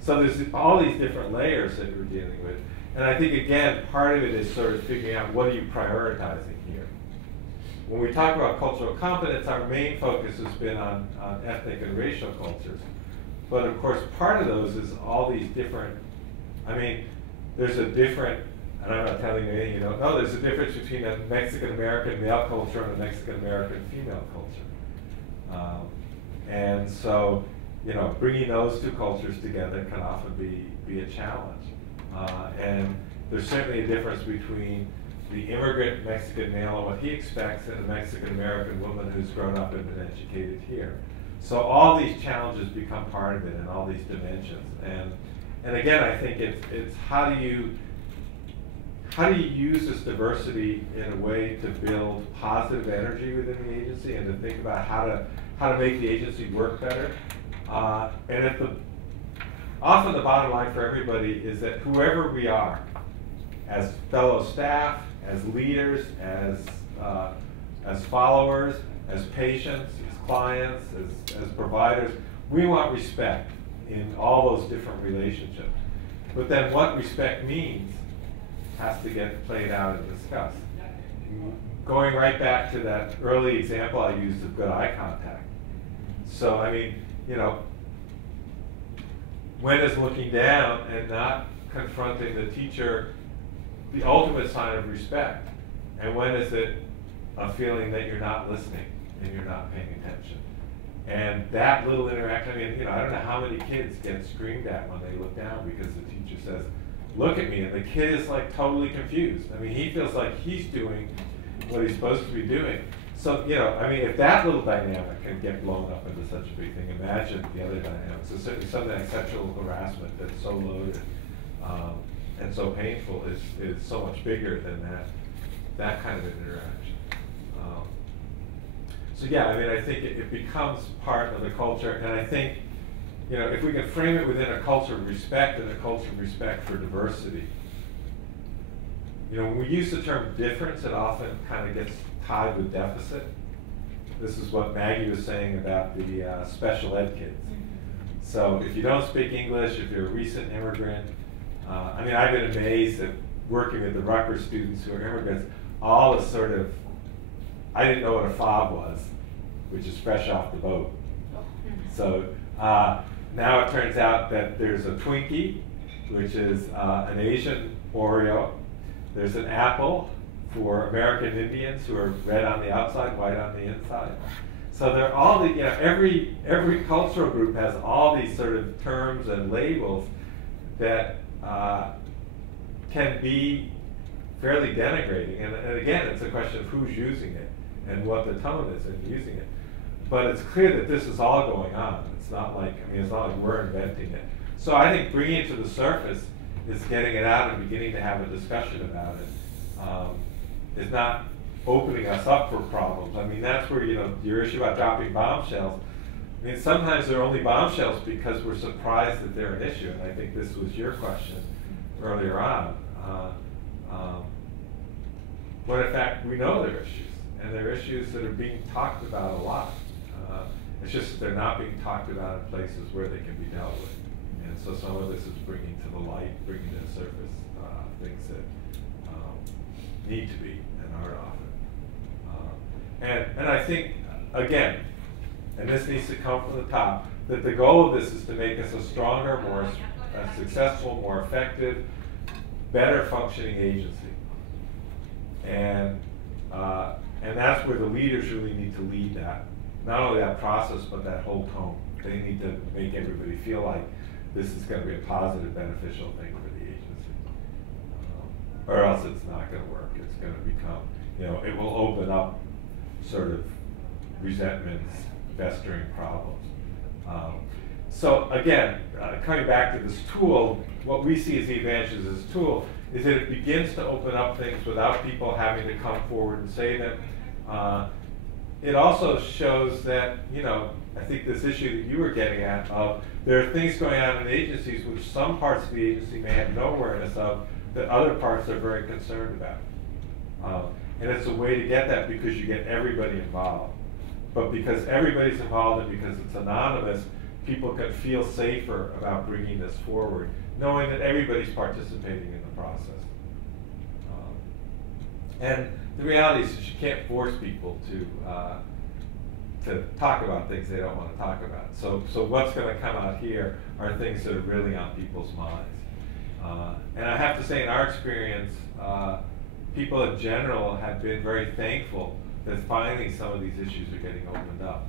So there's all these different layers that you're dealing with. And I think, again, part of it is sort of figuring out what are you prioritizing here. When we talk about cultural competence, our main focus has been on ethnic and racial cultures. But of course, part of those is all these different, I mean, there's a different, and I'm not telling you anything you don't know, there's a difference between a Mexican-American male culture and a Mexican-American female culture. And so, you know, bringing those two cultures together can often be a challenge. And there's certainly a difference between the immigrant Mexican male and what he expects and a Mexican-American woman who's grown up and been educated here. So all these challenges become part of it and all these dimensions. And again, I think it's how do you use this diversity in a way to build positive energy within the agency and to think about how to make the agency work better. And often the bottom line for everybody is that whoever we are, as fellow staff, as leaders, as followers, as patients, as clients, as providers, we want respect in all those different relationships. But then what respect means has to get played out and discussed. Going right back to that early example I used of good eye contact. So, I mean, you know, when is looking down and not confronting the teacher the ultimate sign of respect? And when is it a feeling that you're not listening and you're not paying attention? And that little interaction, I mean, you know, I don't know how many kids get screamed at when they look down because the teacher says, look at me, and the kid is like totally confused. I mean, he feels like he's doing what he's supposed to be doing. So, you know, I mean, if that little dynamic can get blown up into such a big thing, imagine the other dynamics. So certainly something like sexual harassment that's so loaded and so painful is so much bigger than that kind of an interaction. So yeah, I mean, I think it becomes part of the culture, and I think, you know, if we can frame it within a culture of respect and a culture of respect for diversity, you know, when we use the term difference, it often kind of gets tied with deficit. This is what Maggie was saying about the special ed kids. So if you don't speak English, if you're a recent immigrant, I mean, I've been amazed at working with the Rutgers students who are immigrants, all the sort of, I didn't know what a fob was, which is fresh off the boat. So now it turns out that there's a Twinkie, which is an Asian Oreo. There's an apple for American Indians who are red on the outside, white on the inside. So they're all the, you know, every cultural group has all these sort of terms and labels that can be fairly denigrating. And again, it's a question of who's using it and what the tone is in using it. But it's clear that this is all going on. It's not like, I mean, it's not like we're inventing it. So I think bringing it to the surface is getting it out and beginning to have a discussion about it. Is not opening us up for problems. I mean, that's where, you know, your issue about dropping bombshells. I mean, sometimes they're only bombshells because we're surprised that they're an issue. And I think this was your question earlier on. When in fact, we know they're issues. And they're issues that are being talked about a lot. It's just that they're not being talked about in places where they can be dealt with. And so some of this is bringing to the light, bringing to the surface things that need to be and aren't often. And I think, again, and this needs to come from the top, that the goal of this is to make us a stronger, more successful, more effective, better functioning agency. And that's where the leaders really need to lead that. Not only that process, but that whole tone. They need to make everybody feel like this is going to be a positive, beneficial thing for the agency. Or else it's not going to work. It's going to become, you know, it will open up sort of resentments festering problems. So again, coming back to this tool, what we see as the advantages of this tool is that it begins to open up things without people having to come forward and say them. It also shows that, you know, I think this issue that you were getting at of there are things going on in agencies which some parts of the agency may have no awareness of that other parts are very concerned about. And it's a way to get that because you get everybody involved. But because everybody's involved and because it's anonymous, people can feel safer about bringing this forward, knowing that everybody's participating in the process. And the reality is that you can't force people to talk about things they don't want to talk about. So what's going to come out here are things that are really on people's minds. And I have to say, in our experience, people in general have been very thankful that finally some of these issues are getting opened up,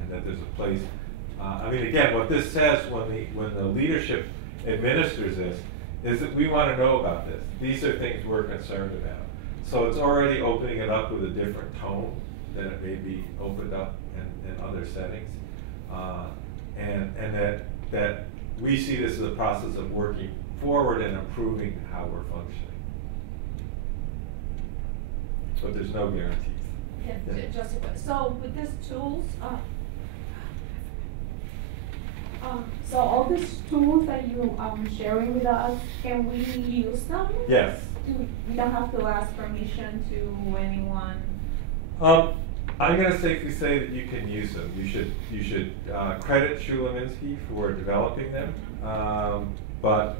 and that there's a place. I mean, again, what this says when the leadership administers this is that we want to know about this. These are things we're concerned about. So it's already opening it up with a different tone than it may be opened up in other settings, and that we see this as a process of working forward and improving how we're functioning. But there's no guarantees. Yeah, just a quick. So with these tools, so all these tools that you sharing with us, can we use them? Yes. We don't have to ask permission to anyone. I'm going to safely say that you can use them. You should credit Schuleminski for developing them, but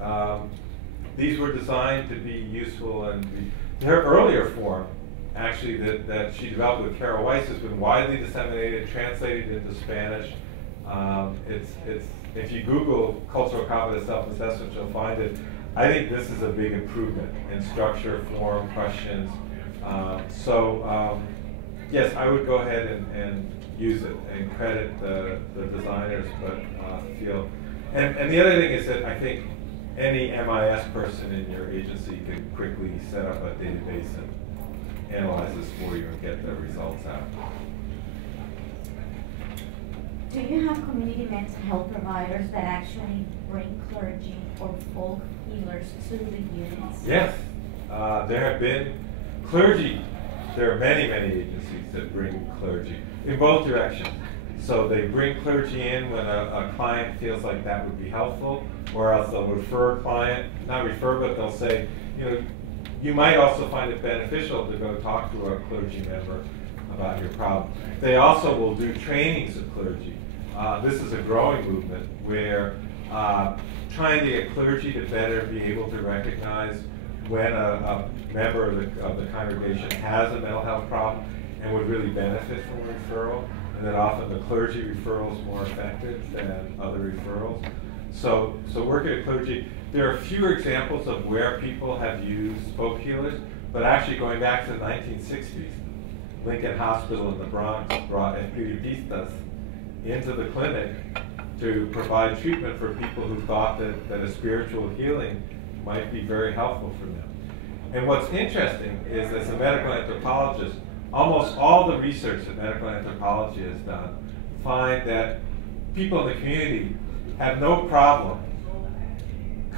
these were designed to be useful, and her earlier form, actually, that she developed with Carol Weiss has been widely disseminated, translated into Spanish. If you Google cultural competence self-assessment, you'll find it. I think this is a big improvement in structure, form, questions. Yes, I would go ahead and use it and credit the designers, but feel. And the other thing is that I think any MIS person in your agency can quickly set up a database and analyze this for you and get the results out. Do you have community mental health providers that actually bring clergy or folk healers to the units? Yes, there have been clergy. There are many, many agencies that bring clergy in both directions. So they bring clergy in when a client feels like that would be helpful, or else they'll refer a client, not refer, but they'll say, you know, you might also find it beneficial to go talk to a clergy member about your problem. They also will do trainings of clergy. This is a growing movement where trying to get clergy to better be able to recognize when a member of the congregation has a mental health problem and would really benefit from a referral, and that often the clergy referral is more effective than other referrals. So working with clergy, there are fewer examples of where people have used folk healers, but actually going back to the 1960s, Lincoln Hospital in the Bronx brought espiritistas into the clinic to provide treatment for people who thought that a spiritual healing might be very helpful for them. And what's interesting is, as a medical anthropologist, almost all the research that medical anthropology has done find that people in the community have no problem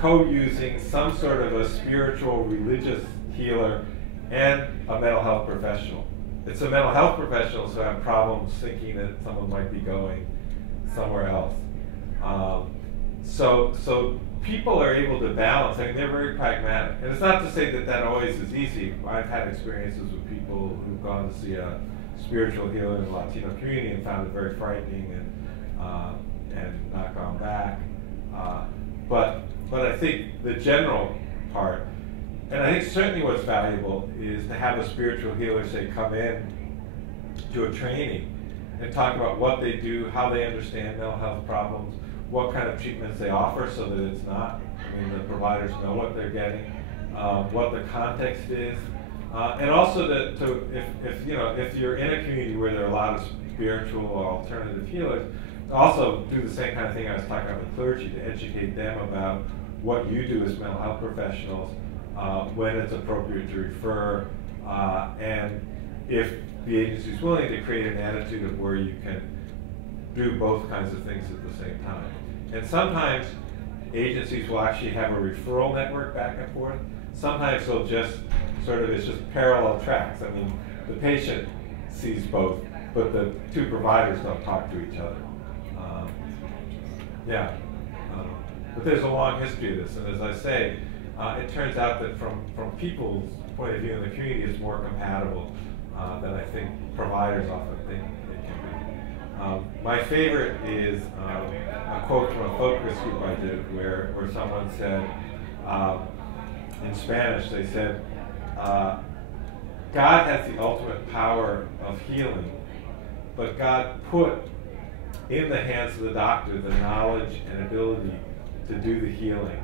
co-using some sort of a spiritual, religious healer and a mental health professional. It's the mental health professionals who have problems thinking that someone might be going somewhere else. So people are able to balance. I mean, they're very pragmatic. And it's not to say that that always is easy. I've had experiences with people who've gone to see a spiritual healer in the Latino community and found it very frightening and not gone back. But I think the general part, and I think certainly what's valuable is to have a spiritual healer, say, come in to a training and talk about what they do, how they understand mental health problems, what kind of treatments they offer so that it's not, I mean, the providers know what they're getting, what the context is, and also if you're in a community where there are a lot of spiritual or alternative healers, also do the same kind of thing I was talking about with clergy, to educate them about what you do as mental health professionals, when it's appropriate to refer, and if the agency is willing to create an attitude of where you can do both kinds of things at the same time. And sometimes agencies will actually have a referral network back and forth. Sometimes they'll just it's just parallel tracks. I mean, the patient sees both, but the two providers don't talk to each other. But there's a long history of this, and as I say, it turns out that from people's point of view in the community, it's more compatible than I think providers often think it can be. My favorite is a quote from a focus group I did where someone said, in Spanish, they said, God has the ultimate power of healing, but God put in the hands of the doctor the knowledge and ability to do the healing.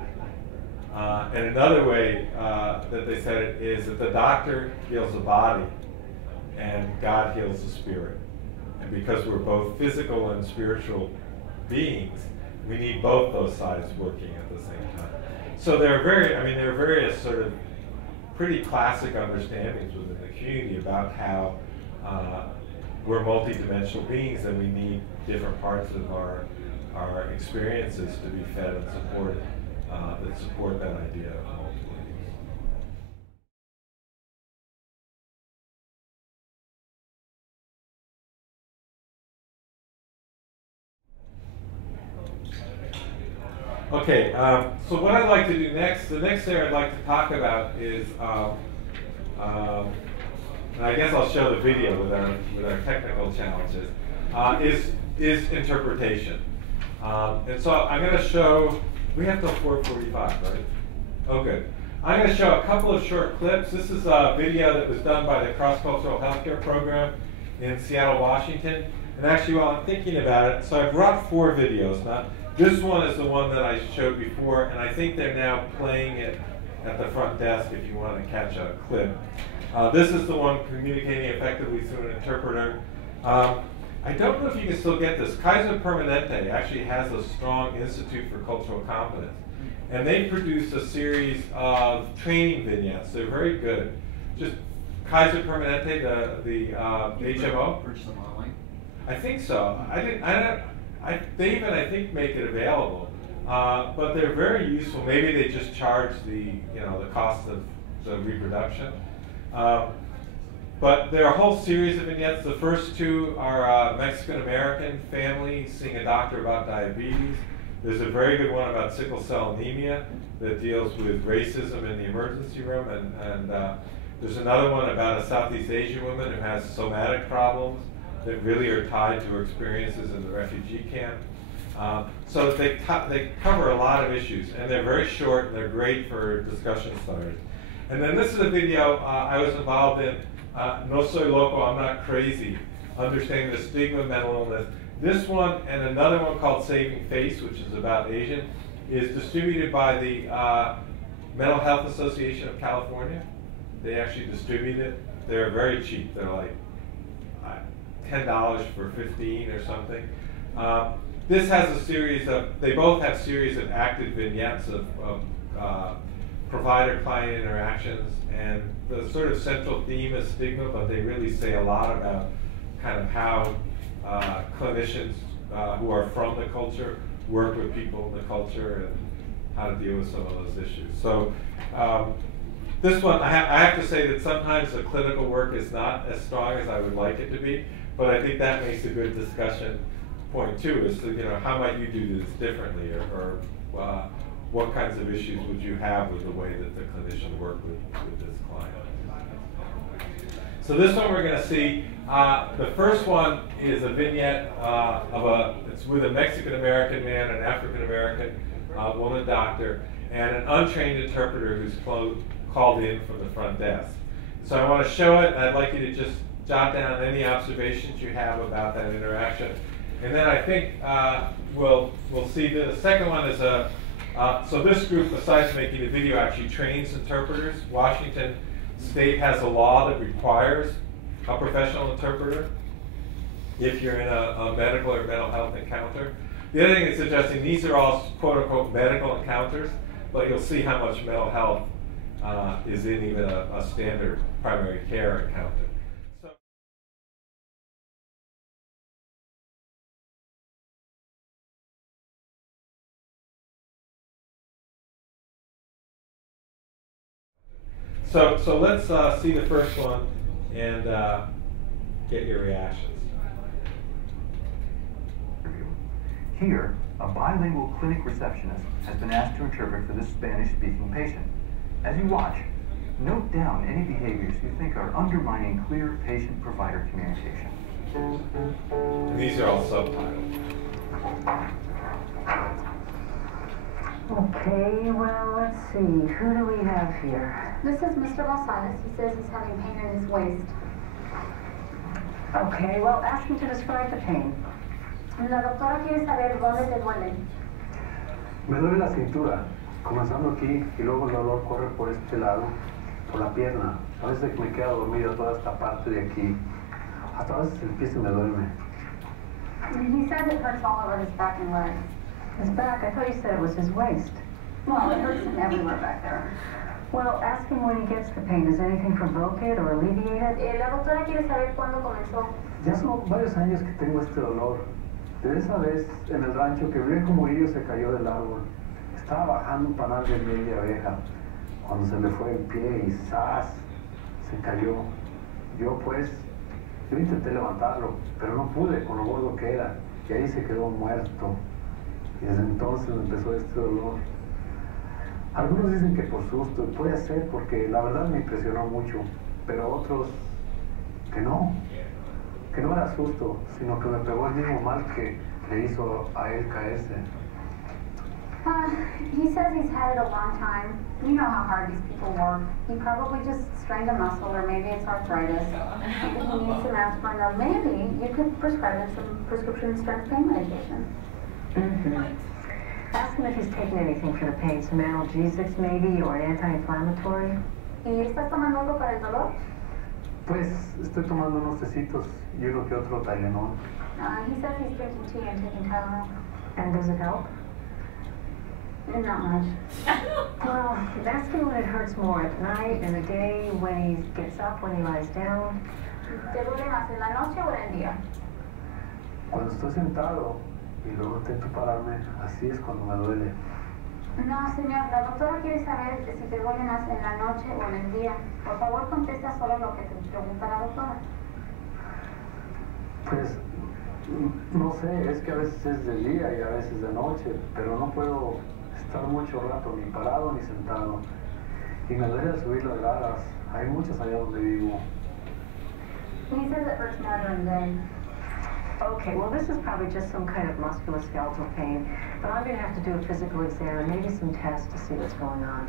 And another way that they said it is that the doctor heals the body and God heals the spirit. And because we're both physical and spiritual beings, we need both those sides working at the same time. So there are various sort of pretty classic understandings within the community about how we're multidimensional beings and we need different parts of our experiences to be fed and supported that support that idea of multiple beings. Okay, so what I'd like to do next, the next area I'd like to talk about is, and I guess I'll show the video with our technical challenges, is interpretation. And so I'm going to show, we have till 4:45, right? Oh, good. I'm going to show a couple of short clips. This is a video that was done by the Cross-Cultural Healthcare Program in Seattle, Washington. And actually, while I'm thinking about it, so I brought 4 videos. Now, this one is the one that I showed before, and I think they're now playing it at the front desk if you want to catch a clip. This is the one, communicating effectively through an interpreter. I don't know if you can still get this. Kaiser Permanente actually has a strong Institute for Cultural Competence. And they produced a series of training vignettes. They're very good. Just Kaiser Permanente, the HMO. Purchase them online? I think so. They even, I think, make it available. But they're very useful. Maybe they just charge the cost of the reproduction. But there are a whole series of vignettes. The first 2 are a Mexican-American family seeing a doctor about diabetes. There's a very good one about sickle cell anemia that deals with racism in the emergency room. And there's another one about a Southeast Asian woman who has somatic problems that really are tied to her experiences in the refugee camp. So they cover a lot of issues. And they're very short, and they're great for discussion starters. And then this is a video I was involved in. No soy loco, I'm not crazy. Understanding the stigma of mental illness. This one and another one called Saving Face, which is about Asian, is distributed by the Mental Health Association of California. They actually distribute it. They're very cheap. They're like $10 for 15 or something. This has a series of, they both have series of active vignettes of provider-client interactions, and the sort of central theme is stigma, but they really say a lot about kind of how clinicians who are from the culture work with people in the culture and how to deal with some of those issues. So this one, I have to say that sometimes the clinical work is not as strong as I would like it to be, but I think that makes a good discussion point too, is to, how might you do this differently, or what kinds of issues would you have with the way that the clinician worked with this client. So this one we're going to see, the first one is a vignette it's with a Mexican-American man, an African-American woman doctor, and an untrained interpreter who's called in from the front desk. So I want to show it, and I'd like you to just jot down any observations you have about that interaction. And then I think we'll see the second one is so this group, besides making the video, actually trains interpreters. Washington State has a law that requires a professional interpreter if you're in a medical or mental health encounter. The other thing it's suggesting, these are all quote-unquote medical encounters, but you'll see how much mental health is in even a standard primary care encounter. So let's see the first one and get your reactions. Here, a bilingual clinic receptionist has been asked to interpret for this Spanish-speaking patient. As you watch, note down any behaviors you think are undermining clear patient-provider communication. And these are all subtitled. Okay, well, let's see. Who do we have here? This is Mr. Gonzalez. He says he's having pain in his waist. Okay, well, ask him to describe the pain. La doctora quiere saber dónde te duele. Me duele la cintura, comenzando aquí y luego el dolor corre por este lado, por la pierna. A veces me queda dormida toda esta parte de aquí. Hasta a veces el pie se me duerme. He says it hurts all over his back and legs. His back? I thought you said it was his waist. Well, it hurts him everywhere back there. Well, ask him when he gets the pain. Does anything provoke it or alleviate it? La doctora quiere saber cuándo comenzó. Ya son varios años que tengo este dolor. Desde esa vez en el rancho que vi que un murillo se cayó del árbol. Estaba bajando un panal de miel de abeja. Cuando se me fue el pie y ¡zas! Se cayó. Yo intenté levantarlo, pero no pude con lo gordo que era. Y ahí se quedó muerto. Y desde entonces me empezó este dolor. Algunos dicen que por susto, y puede ser porque la verdad me impresionó mucho, pero otros que no era susto, sino que me pegó el mismo mal que le hizo a él caerse. He says he's had it a long time. You know how hard these people work. He probably just strained a muscle, or maybe it's arthritis. Maybe he needs some aspirin, or maybe you could prescribe him some prescription strength pain medication. Ask him if he's taken anything for the pain, some analgesics maybe, or an anti-inflammatory. ¿Y estás tomando algo para el dolor? Pues estoy tomando unos tecitos y uno que otro Tylenol. He says he's drinking tea and taking Tylenol. And does it help? Not much. Well, ask him when it hurts more, at night, in the day, when he gets up, when he lies down. ¿Te duele más en la noche o en el día? Cuando estoy sentado y luego intento pararme, así es cuando me duele. No, señor, la doctora quiere saber si te duele más en la noche o en el día. Por favor, contesta solo lo que te pregunta la doctora. Pues, no sé, es que a veces es de día y a veces de noche, pero no puedo estar mucho rato ni parado ni sentado. Y me duele subir las gradas. Hay muchas allá donde vivo. He says it hurts more during the day. Okay, well, this is probably just some kind of musculoskeletal pain, but I'm going to have to do a physical exam and maybe some tests to see what's going on.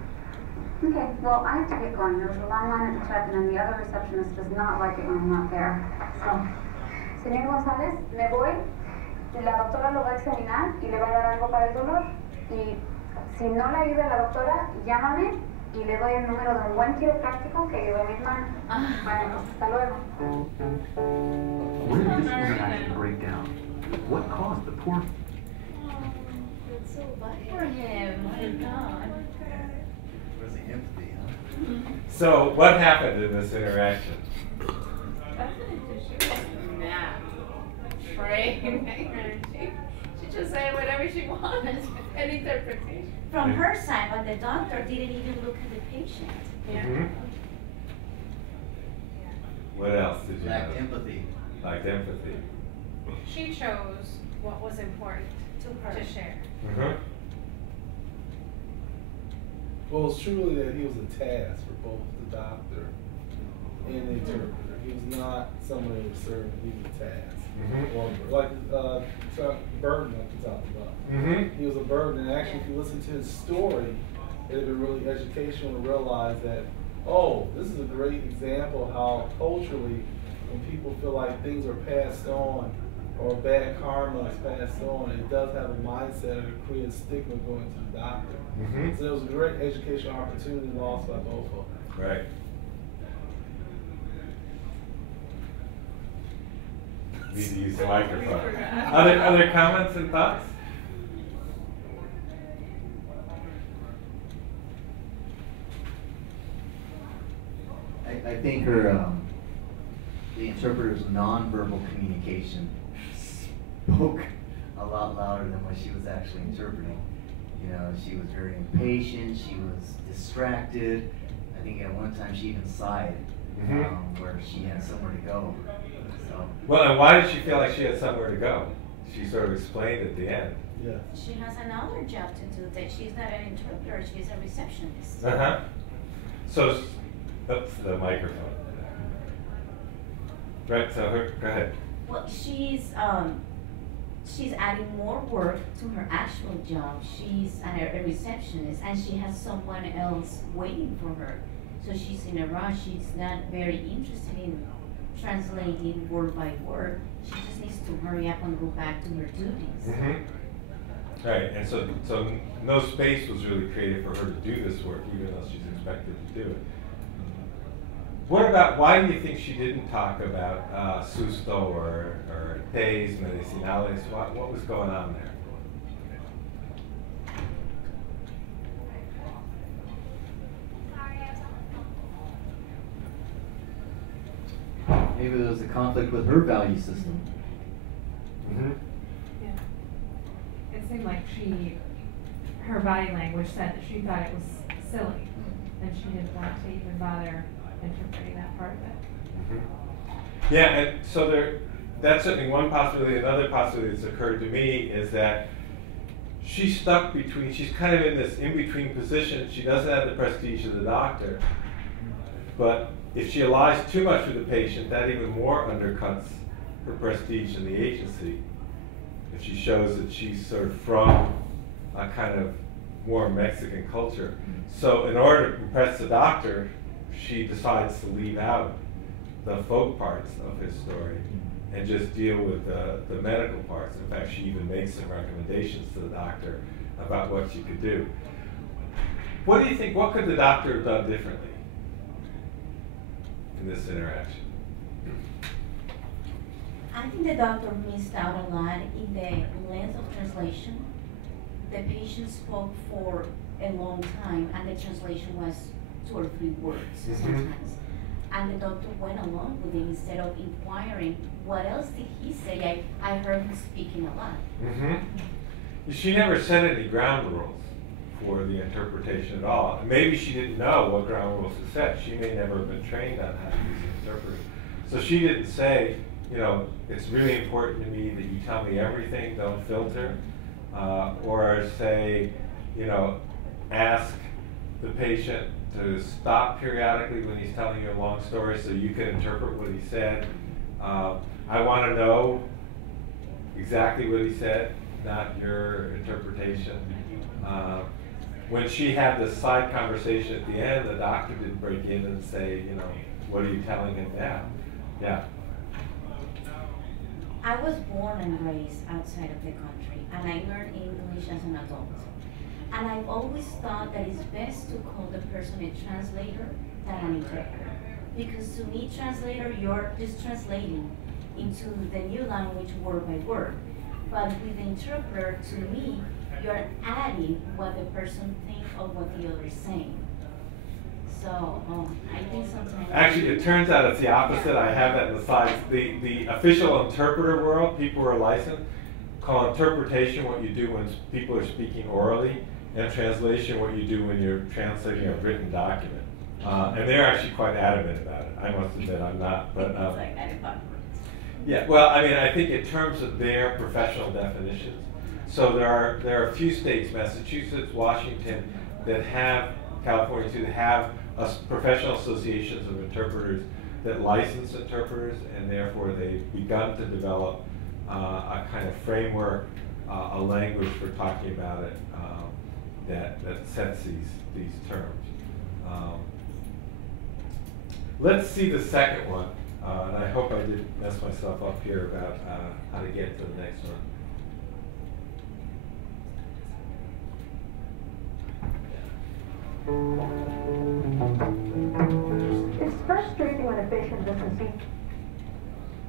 Okay, well, I have to get going. There's a long line at the check, and then the other receptionist does not like it when I'm not there. So, señor González, me voy. La doctora lo va a examinar y le va a dar algo para el dolor. Y si no le ayuda la doctora, llámame y le doy el número de un buen quiropráctico que ayude a mi hermana. Bueno, pues hasta luego. Where did this interaction break down? What caused the poor... It's so bad for him. My God. It was the empathy, huh? So what happened in this interaction? She was mad. She just said whatever she wanted, an interpretation. From her side, but the doctor didn't even look at the patient. Yeah. What else did you Lacked notice? empathy. Lacked empathy. She chose what was important to share. Well, it's truly that he was a task for both the doctor and the interpreter. He was not someone that was serving, he was a task. Like Burton, like we talked about. He was a burden, and actually if you listen to his story, it would be really educational to realize that, oh, this is a great example of how culturally, when people feel like things are passed on, or bad karma is passed on, it does have a mindset of create a stigma going to the doctor. So there was a great educational opportunity lost by both of them. Right. Need to use the microphone. Other comments and thoughts? I think her, the interpreter's nonverbal communication spoke a lot louder than what she was actually interpreting. You know, she was very impatient, she was distracted. I I think at one time she even sighed, where she had somewhere to go. So. Well, and why did she feel like she had somewhere to go? She sort of explained at the end. Yeah. She has another job to do, that she's not an interpreter, she's a receptionist. So, that's the microphone. Right, so go ahead. Well, she's adding more work to her actual job. She's a receptionist, and she has someone else waiting for her. So she's in a rush. She's not very interested in translating word by word. She just needs to hurry up and go back to her duties. Right, and so no space was really created for her to do this work, even though she's expected to do it. What about, why do you think she didn't talk about susto or tés medicinales? What was going on there? Maybe there was a conflict with her value system. Yeah. It seemed like her body language said that she thought it was silly, and she didn't want to even bother interpreting that part of it. Yeah, and so that's certainly one possibility. Another possibility that's occurred to me is that she's stuck between, she's kind of in this in-between position. She doesn't have the prestige of the doctor, but if she allies too much with the patient, that even more undercuts her prestige in the agency. If she shows that she's sort of from a kind of more Mexican culture. So in order to impress the doctor, she decides to leave out the folk parts of his story and just deal with the medical parts. In fact, she even makes some recommendations to the doctor about what she could do. What do you think, what could the doctor have done differently in this interaction? I think the doctor missed out a lot in the length of translation. The patient spoke for a long time, and the translation was 2 or 3 words sometimes. And the doctor went along with it instead of inquiring, what else did he say? I heard him speaking a lot. She never set any ground rules for the interpretation at all. And maybe she didn't know what ground rules to set. She may never have been trained on how to use an interpreter. So she didn't say, you know, it's really important to me that you tell me everything, don't filter. Or say, you know, ask the patient to stop periodically when he's telling you a long story so you can interpret what he said. I want to know exactly what he said, not your interpretation. When she had this side conversation at the end, the doctor didn't break in and say, you know, what are you telling him now? Yeah. I was born and raised outside of the country, and I learned English as an adult. And I've always thought that it's best to call the person a translator than an interpreter. Because to me, translator, you're just translating into the new language word by word. But with the interpreter, to me, you're adding what the person thinks of what the other is saying. So I think sometimes... Actually, it turns out it's the opposite. I have that in the slides. The official interpreter world, people who are licensed, call interpretation what you do when people are speaking orally, and translation what you do when you're translating a written document. And they're actually quite adamant about it. I must admit I'm not. But yeah, well, I mean, I think in terms of their professional definitions, so there are a few states, Massachusetts, Washington, that have, California too, that have professional associations of interpreters that license interpreters, and therefore they've begun to develop a kind of framework, a language for talking about it that sets these terms. Let's see the second one, and I hope I didn't mess myself up here about how to get to the next one. It's frustrating when a patient doesn't see.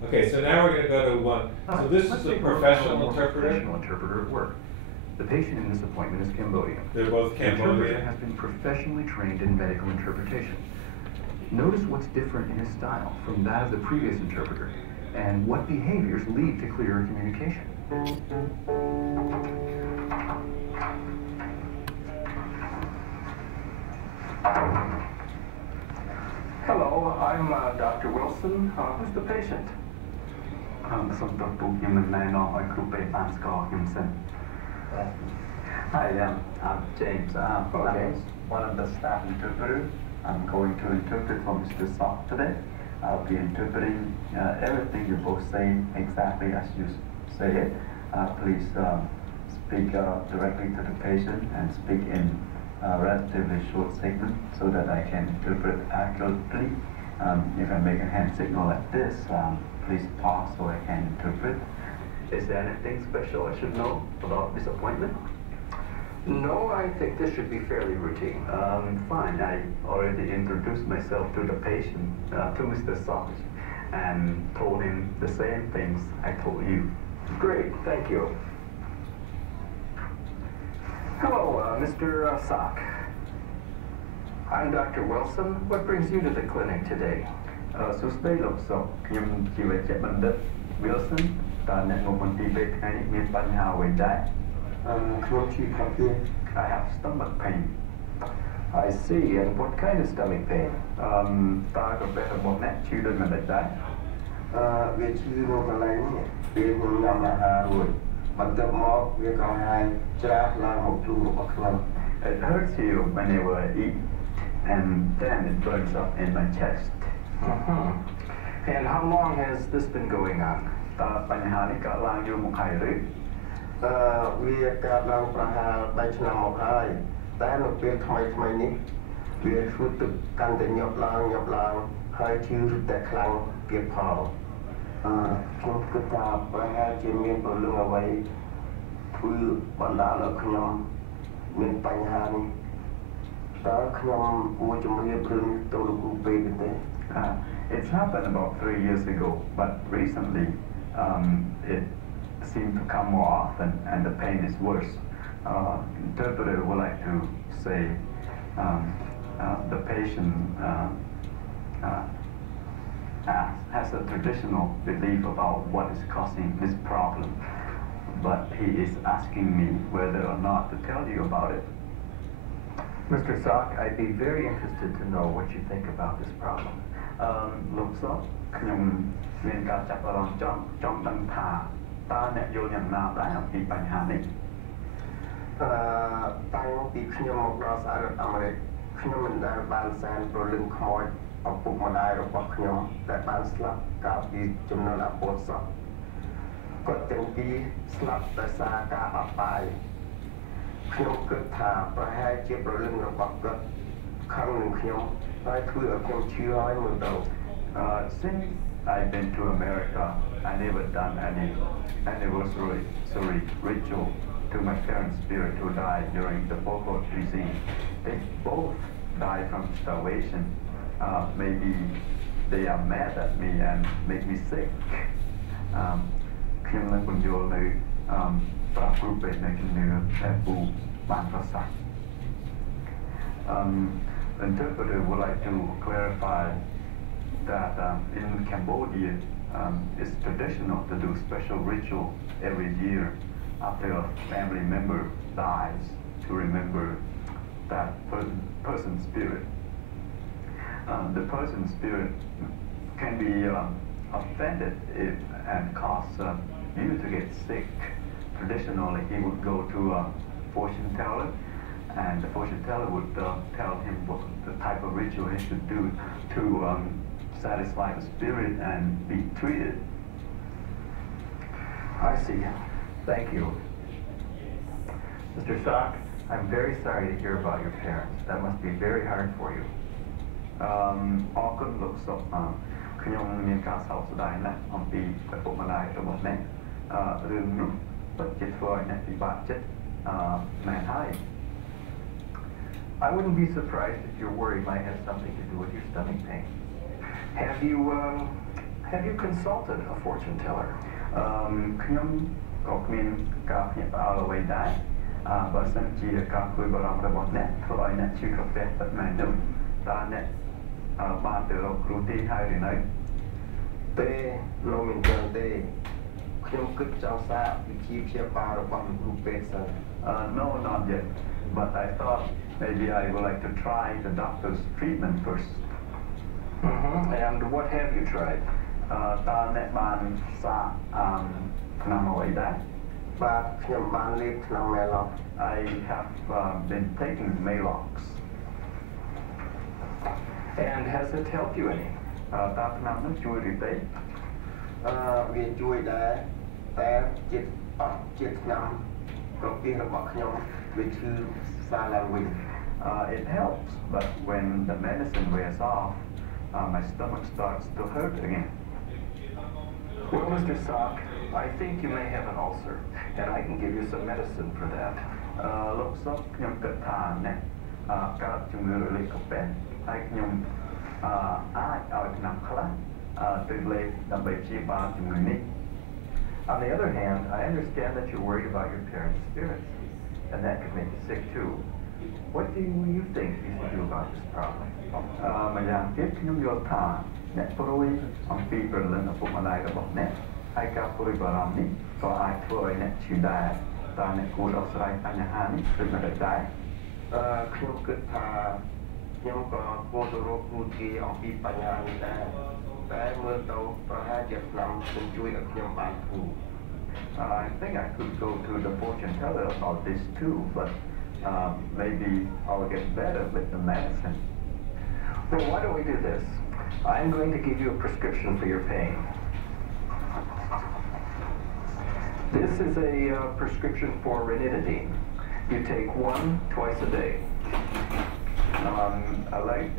Okay, so now we're going to go to one. So this is the professional interpreter. Professional interpreter at work. The patient in this appointment is Cambodian. They're both The interpreter Cambodian. has been professionally trained in medical interpretation. Notice what's different in his style from that of the previous interpreter, and what behaviors lead to clearer communication. I'm Dr. Wilson. Who's the patient? Hi, I'm James. I'm one of the staff interpreters. I'm going to interpret for Mr. Sock today. I'll be interpreting everything you're both saying exactly as you say it. Please speak directly to the patient and speak in a relatively short statement so that I can interpret accurately. If I make a hand signal like this, please pause so I can interpret. Is there anything special I should know about this appointment? No, I think this should be fairly routine. Fine. I already introduced myself to the patient, to Mr. Sock, and told him the same things I told you. Great, thank you. Hello, Mr. Sock. I'm Dr. Wilson. What brings you to the clinic today? Susday Lokso, Kim Kiwachepandit Wilson, I have stomach pain. I see. And what kind of stomach pain? It hurts you whenever I eat, and then it burns up in my chest. And how long has this been going on? It's happened about 3 years ago, but recently it seemed to come more often and the pain is worse. Interpreter would like to say the patient has a traditional belief about what is causing his problem, but he is asking me whether or not to tell you about it. Mr. Sock, I'd be very interested to know what you think about this problem. Look, Sock, since I've been to America, I never done any anniversary ritual to my parents' spirit who died during the Pol Pot regime. They both died from starvation. Maybe they are mad at me and make me sick. Interpreter would like to clarify that in Cambodia, it's traditional to do special ritual every year after a family member dies to remember that person's spirit. The person's spirit can be offended and cause you to get sick. Traditionally, he would go to a fortune teller, and the fortune teller would tell him what the type of ritual he should do to satisfy the spirit and be treated. I see. Thank you. Mr. Sock, I'm very sorry to hear about your parents. That must be very hard for you. I wouldn't be surprised if your worry might have something to do with your stomach pain. Have you consulted a fortune teller? No, not yet. But I thought maybe I would like to try the doctor's treatment first. And what have you tried? តើអ្នកបានសាកថ្នាំអ្វីដែរ បាទខ្ញុំបានលេបថ្នាំ Melox I have been taking Melox And has it helped you any? តើថ្នាំនោះជួយឬទេ វាជួយដែរតែជាតិអត់ជាតិថ្នាំប្រភេទរបស់ខ្ញុំវាឈឺសារឡើងវិញ It helps but when the medicine wears off my stomach starts to hurt again Well Mr. Sock I think you may have an ulcer and I can give you some medicine for that លោកសុកខ្ញុំគិតថាអ្នកកើតជំងឺរលាកកប៉ែហើយខ្ញុំអាចឲ្យថ្នាំខ្លះទៅលេបដើម្បីព្យាបាលជំងឺនេះ On the other hand, I understand that you're worried about your parents' spirits, and that could make you sick too. What do you think you should do about this problem? ម្យ៉ាងទៀតខ្ញុំយល់ថាអ្នកព្រួយអំពីព្រលឹងឪពុកម្ដាយរបស់អ្នកហើយការព្រួយបារម្ភនេះក៏អាចធ្វើឲ្យអ្នកឈឺដែរតើអ្នកគួរដោះស្រាយបញ្ហានេះដូចម៉េចដែរខ្ញុំគិតថាខ្ញុំក៏គួរទៅរកគ្រូទាយអំពីបញ្ហានេះដែរតែមើលទៅប្រហែលជាឆ្នាំនឹងជួយឲ្យខ្ញុំបានគ្រូ I think I could go to the fortune teller about this too, but maybe I'll get better with the medicine. Well, why don't we do this? I'm going to give you a prescription for your pain. This is a prescription for ranitidine. You take one twice a day. I like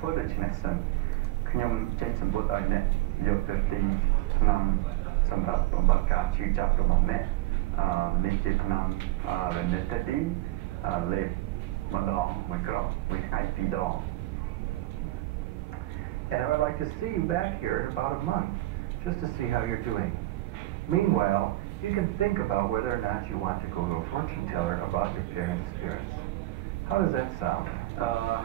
college medicine. ខ្ញុំចេញសម្បត្តិឲ្យអ្នកយកទៅទីថ្នាំសម្រាប់បំបត្តិការឈឺចាប់របស់អ្នកនេះជាថ្នាំ ranitidine លេបម្ដងមួយគ្រាប់មួយថ្ងៃពីរដង And I would like to see you back here in about a month just to see how you're doing. Meanwhile, you can think about whether or not you want to go to a fortune teller about your parents' spirits. How does that sound?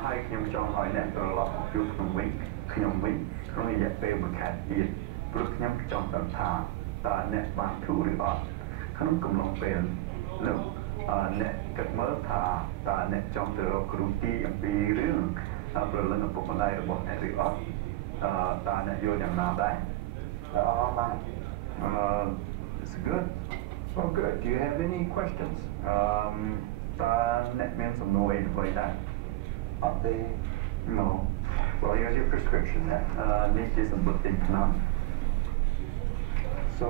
ហើយខ្ញុំចង់ឲ្យអ្នកត្រឡប់ជួបខ្ញុំវិញក្នុងរយៈពេលមួយខែទៀតព្រោះខ្ញុំចង់ដឹងថាតើអ្នកបានធូរឬអត់ក្នុងកំឡុងពេលនោះអ្នកគិតមើលថាតើអ្នកចង់ទៅរកគ្រូទីអំពីរឿងព្រលឹងឪពុកម្ដាយរបស់អ្នកឬអត់តើអ្នកយល់យ៉ាងណាដែរបាទ It's good. Well, good. Do you have any questions? តើអ្នកមានសំណួរអីអ្វីដែរអត់ទេ No. Well, here's your prescription then. This is a book in Vietnam. So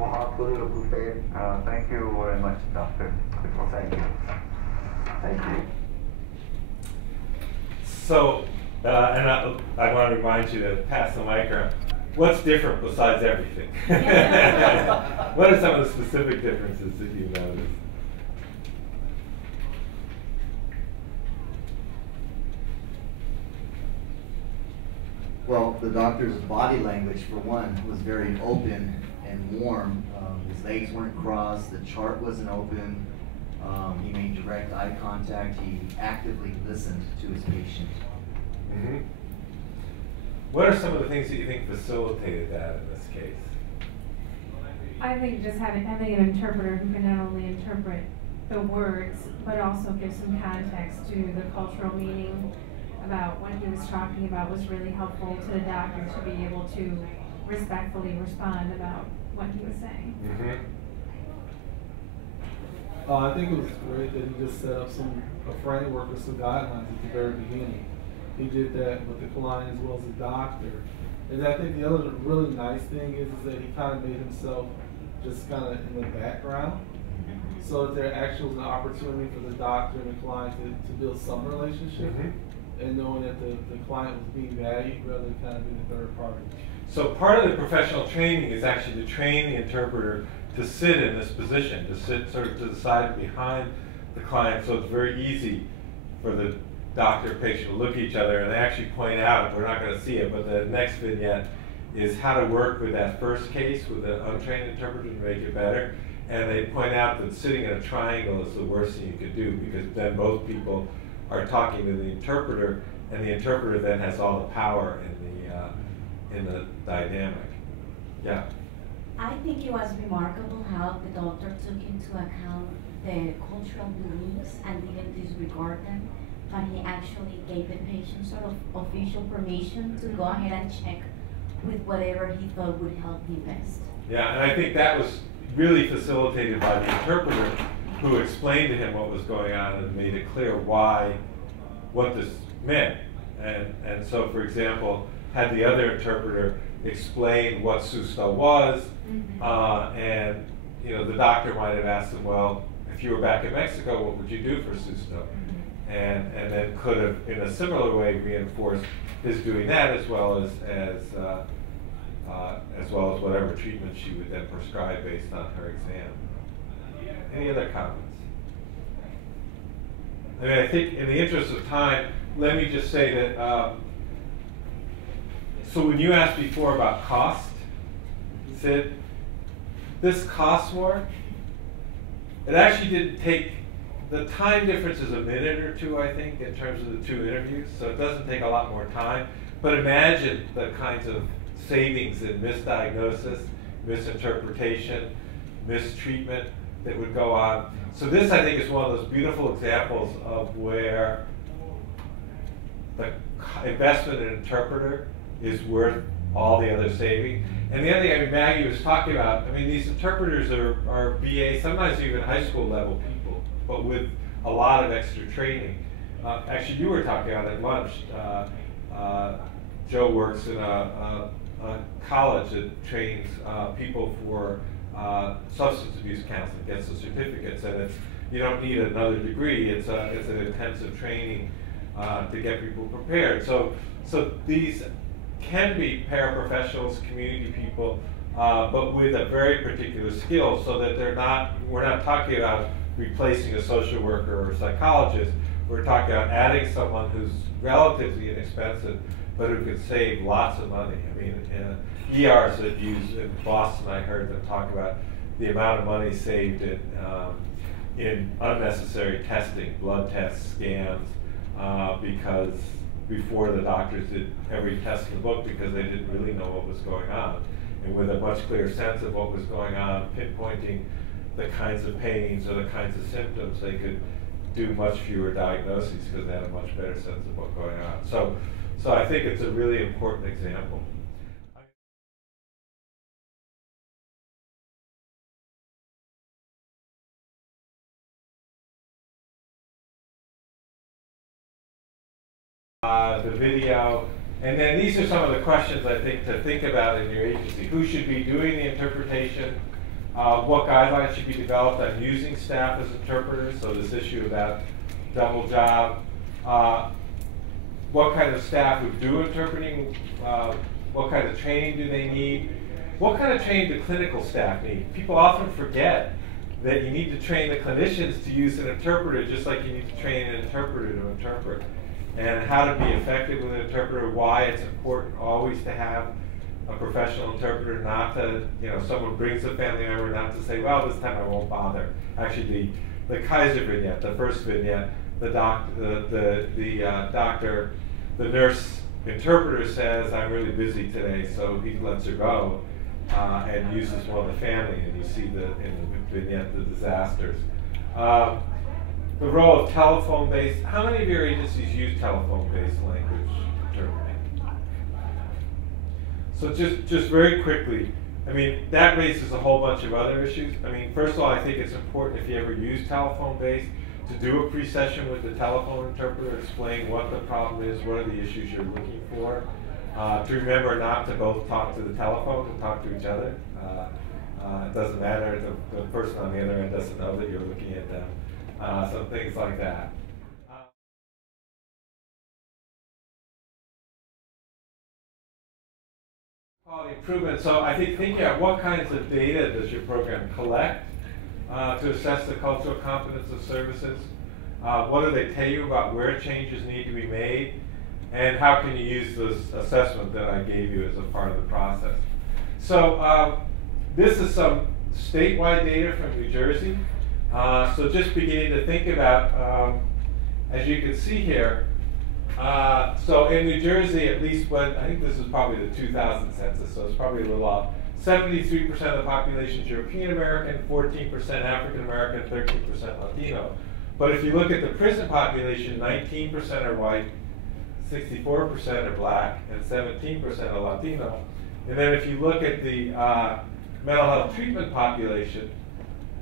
thank you very much, Doctor. Well, thank you. Thank you. So, and I want to remind you to pass the mic around. What's different besides everything? What are some of the specific differences that you noticed? Well, the doctor's body language, for one, was very open and warm. His legs weren't crossed, the chart wasn't open. He made direct eye contact. He actively listened to his patient. Mm-hmm. What are some of the things that you think facilitated that in this case? I think just having an interpreter who can not only interpret the words, but also give some context to the cultural meaning about what he was talking about was really helpful to the doctor to be able to respectfully respond about what he was saying. Mm-hmm. I think it was great that he just set up a framework or some guidelines at the very beginning. He did that with the client as well as the doctor. And I think the other really nice thing is that he kind of made himself just kind of in the background, so that there actually was an opportunity for the doctor and the client to build some relationship. Mm-hmm. And knowing that the client was being valued rather than kind of being a third party. So part of the professional training is actually to train the interpreter to sit in this position, to sit sort of to the side behind the client, so it's very easy for the doctor and patient to look at each other, and they actually point out, we're not going to see it, but the next vignette is how to work with that first case with an untrained interpreter to make it better. And they point out that sitting in a triangle is the worst thing you could do, because then both people are talking to the interpreter, and the interpreter then has all the power in the dynamic. Yeah. I think it was remarkable how the doctor took into account the cultural beliefs and didn't disregard them but he actually gave the patient sort of official permission to go ahead and check with whatever he thought would help him best. Yeah, and I think that was really facilitated by the interpreter who explained to him what was going on and made it clear what this meant. And so, for example, had the other interpreter explain what susto was, and the doctor might have asked him, well, if you were back in Mexico, what would you do for susto? And then could have, in a similar way, reinforced his doing that as well as whatever treatment she would then prescribe based on her exam. Any other comments? I mean, I think in the interest of time, let me just say that, so when you asked before about cost, Sid, this costs more. It actually didn't take, the time difference is a minute or two, I think, in terms of the 2 interviews, so it doesn't take a lot more time. But imagine the kinds of savings in misdiagnosis, misinterpretation, mistreatment that would go on. So this, I think, is one of those beautiful examples of where the investment in an interpreter is worth all the other saving. And the other thing, I mean, Maggie was talking about, I mean, these interpreters are BA, sometimes even high school level people, but with a lot of extra training. Actually, you were talking about at lunch. Joe works in a college that trains people for substance abuse counseling, gets the certificates, and you don't need another degree. It's an intensive training to get people prepared. So these can be paraprofessionals, community people, but with a very particular skill, so that we're not talking about replacing a social worker or a psychologist. We're talking about adding someone who's relatively inexpensive, but who can save lots of money. I mean, ERs that use in Boston, I heard them talk about the amount of money saved in unnecessary testing, blood tests, scans, because before the doctors did every test in the book because they didn't really know what was going on. And with a much clearer sense of what was going on, pinpointing the kinds of pains or the kinds of symptoms, they could do much fewer diagnoses because they had a much better sense of what's going on. So I think it's a really important example. The video, and then these are some of the questions I think to think about in your agency. Who should be doing the interpretation? What guidelines should be developed on using staff as interpreters? So this issue about double job. What kind of staff would do interpreting? What kind of training do they need? What kind of training do clinical staff need? People often forget that you need to train the clinicians to use an interpreter just like you need to train an interpreter to interpret. And how to be effective with an interpreter, why it's important always to have a professional interpreter, not to, someone brings a family member, not to say, well, this time I won't bother. Actually, the Kaiser vignette, the first vignette, the nurse interpreter says, I'm really busy today, so he lets her go and uses one of the family, and you see in the vignette the disasters. The role of telephone-based, how many of your agencies use telephone-based language interpreting? So just very quickly, I mean, that raises a whole bunch of other issues. I mean, first of all, I think it's important if you ever use telephone-based to do a pre-session with the telephone interpreter, explain what the problem is, what are the issues you're looking for. To remember not to both talk to the telephone, to talk to each other. It doesn't matter, the person on the other end doesn't know that you're looking at them. Some things like that. Quality improvement. So I think thinking about what kinds of data does your program collect to assess the cultural competence of services? What do they tell you about where changes need to be made? And how can you use this assessment that I gave you as a part of the process? So this is some statewide data from New Jersey. So just beginning to think about, as you can see here, so in New Jersey, at least I think this is probably the 2000 census, so it's probably a little off. 73% of the population is European American, 14% African American, 13% Latino. But if you look at the prison population, 19% are white, 64% are black, and 17% are Latino. And then if you look at the mental health treatment population,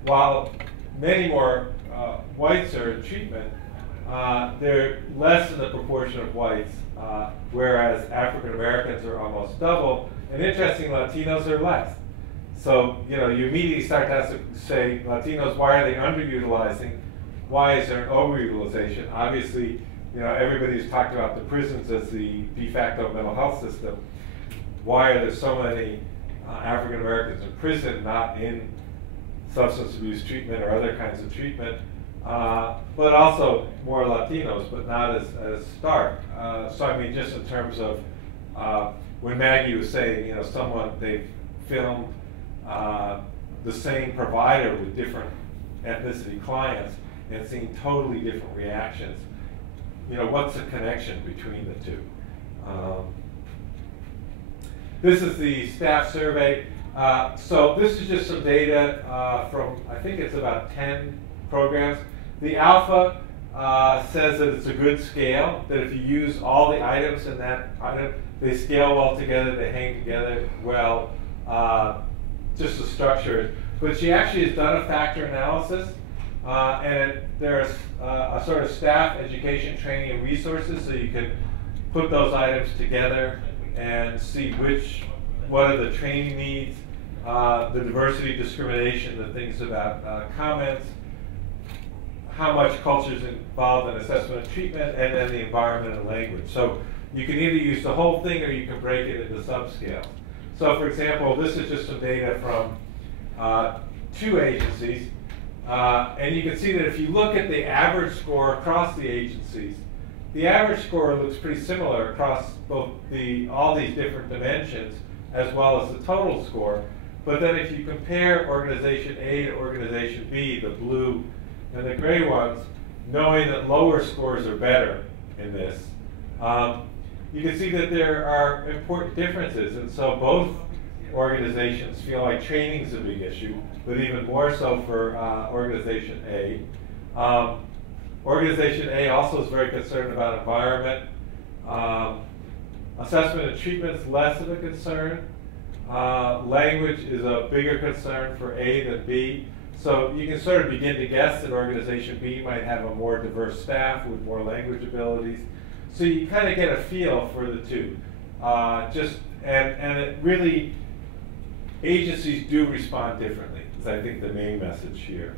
while many more whites are in treatment, they're less in the proportion of whites, whereas African Americans are almost double, and interesting, Latinos are less. So, you know, you immediately start to say, Latinos, why are they underutilizing? Why is there an overutilization? Obviously, you know, everybody's talked about the prisons as the de facto mental health system. Why are there so many African Americans in prison, not in substance abuse treatment or other kinds of treatment? But also more Latinos, but not as stark. So I mean, just in terms of when Maggie was saying, you know, they've filmed the same provider with different ethnicity clients and seeing totally different reactions. You know, what's the connection between the two? This is the staff survey. So this is just some data from, I think it's about 10 programs. The alpha says that it's a good scale, that if you use all the items in that item, they scale well together, they hang together well, just the structure. But she actually has done a factor analysis, and there's a sort of staff education, training, and resources, so you can put those items together and see what are the training needs, the diversity, discrimination, the things about comments, how much culture is involved in assessment and treatment, and then the environment and language. So you can either use the whole thing or you can break it into subscales. So for example, this is just some data from 2 agencies. And you can see that if you look at the average score across the agencies, the average score looks pretty similar across both all these different dimensions as well as the total score. But then if you compare organization A to organization B, the blue and the gray ones, knowing that lower scores are better in this, you can see that there are important differences. And so both organizations feel like training is a big issue, but even more so for Organization A. Organization A also is very concerned about environment. Assessment and treatment is less of a concern. Language is a bigger concern for A than B. So you can sort of begin to guess that Organization B might have a more diverse staff with more language abilities. So you kind of get a feel for the two. And it really, agencies do respond differently, is I think the main message here.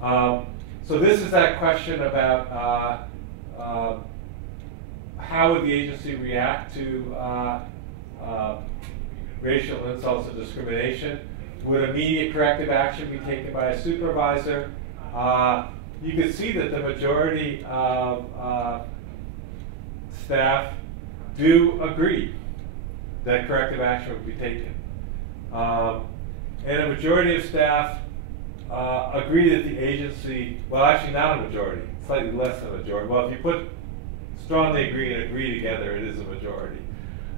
So this is that question about how would the agency react to racial insults and discrimination? Would immediate corrective action be taken by a supervisor? You can see that the majority of staff do agree that corrective action would be taken. And a majority of staff agree that the agency, well actually not a majority, slightly less than a majority. Well, if you put strongly agree and agree together, it is a majority.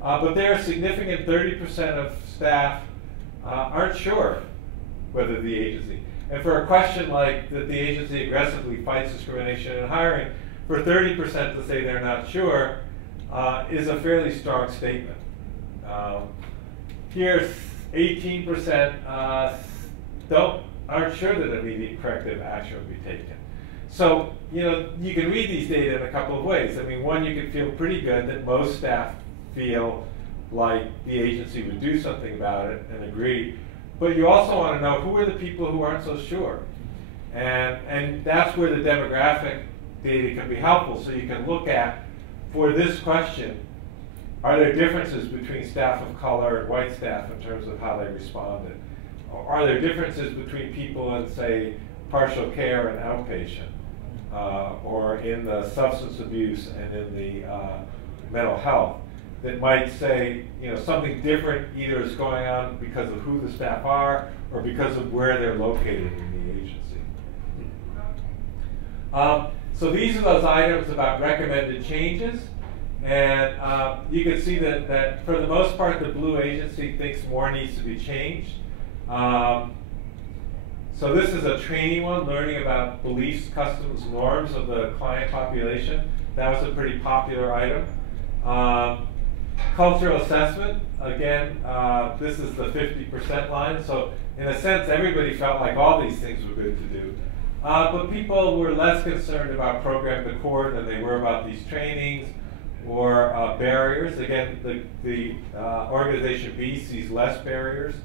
But there are significant 30% of staff aren't sure whether the agency, and for a question like that the agency aggressively fights discrimination in hiring, for 30% to say they're not sure is a fairly strong statement. Here's 18% aren't sure that immediate corrective action would be taken. So, you know, you can read these data in a couple of ways. I mean, one, you can feel pretty good that most staff feel like the agency would do something about it and agree. But you also want to know who are the people who aren't so sure. And that's where the demographic data can be helpful. So you can look at, for this question, are there differences between staff of color and white staff in terms of how they responded? Or are there differences between people in, say, partial care and outpatient, or in the substance abuse and in the mental health, that might say, you know, something different either is going on because of who the staff are or because of where they're located in the agency. So these are those items about recommended changes. And you can see that for the most part, the blue agency thinks more needs to be changed. So So this is a training one, learning about beliefs, customs, norms of the client population. That was a pretty popular item. Cultural assessment, again, this is the 50% line. So in a sense, everybody felt like all these things were good to do. But people were less concerned about program decor than they were about these trainings or barriers. Again, the organization B sees less barriers,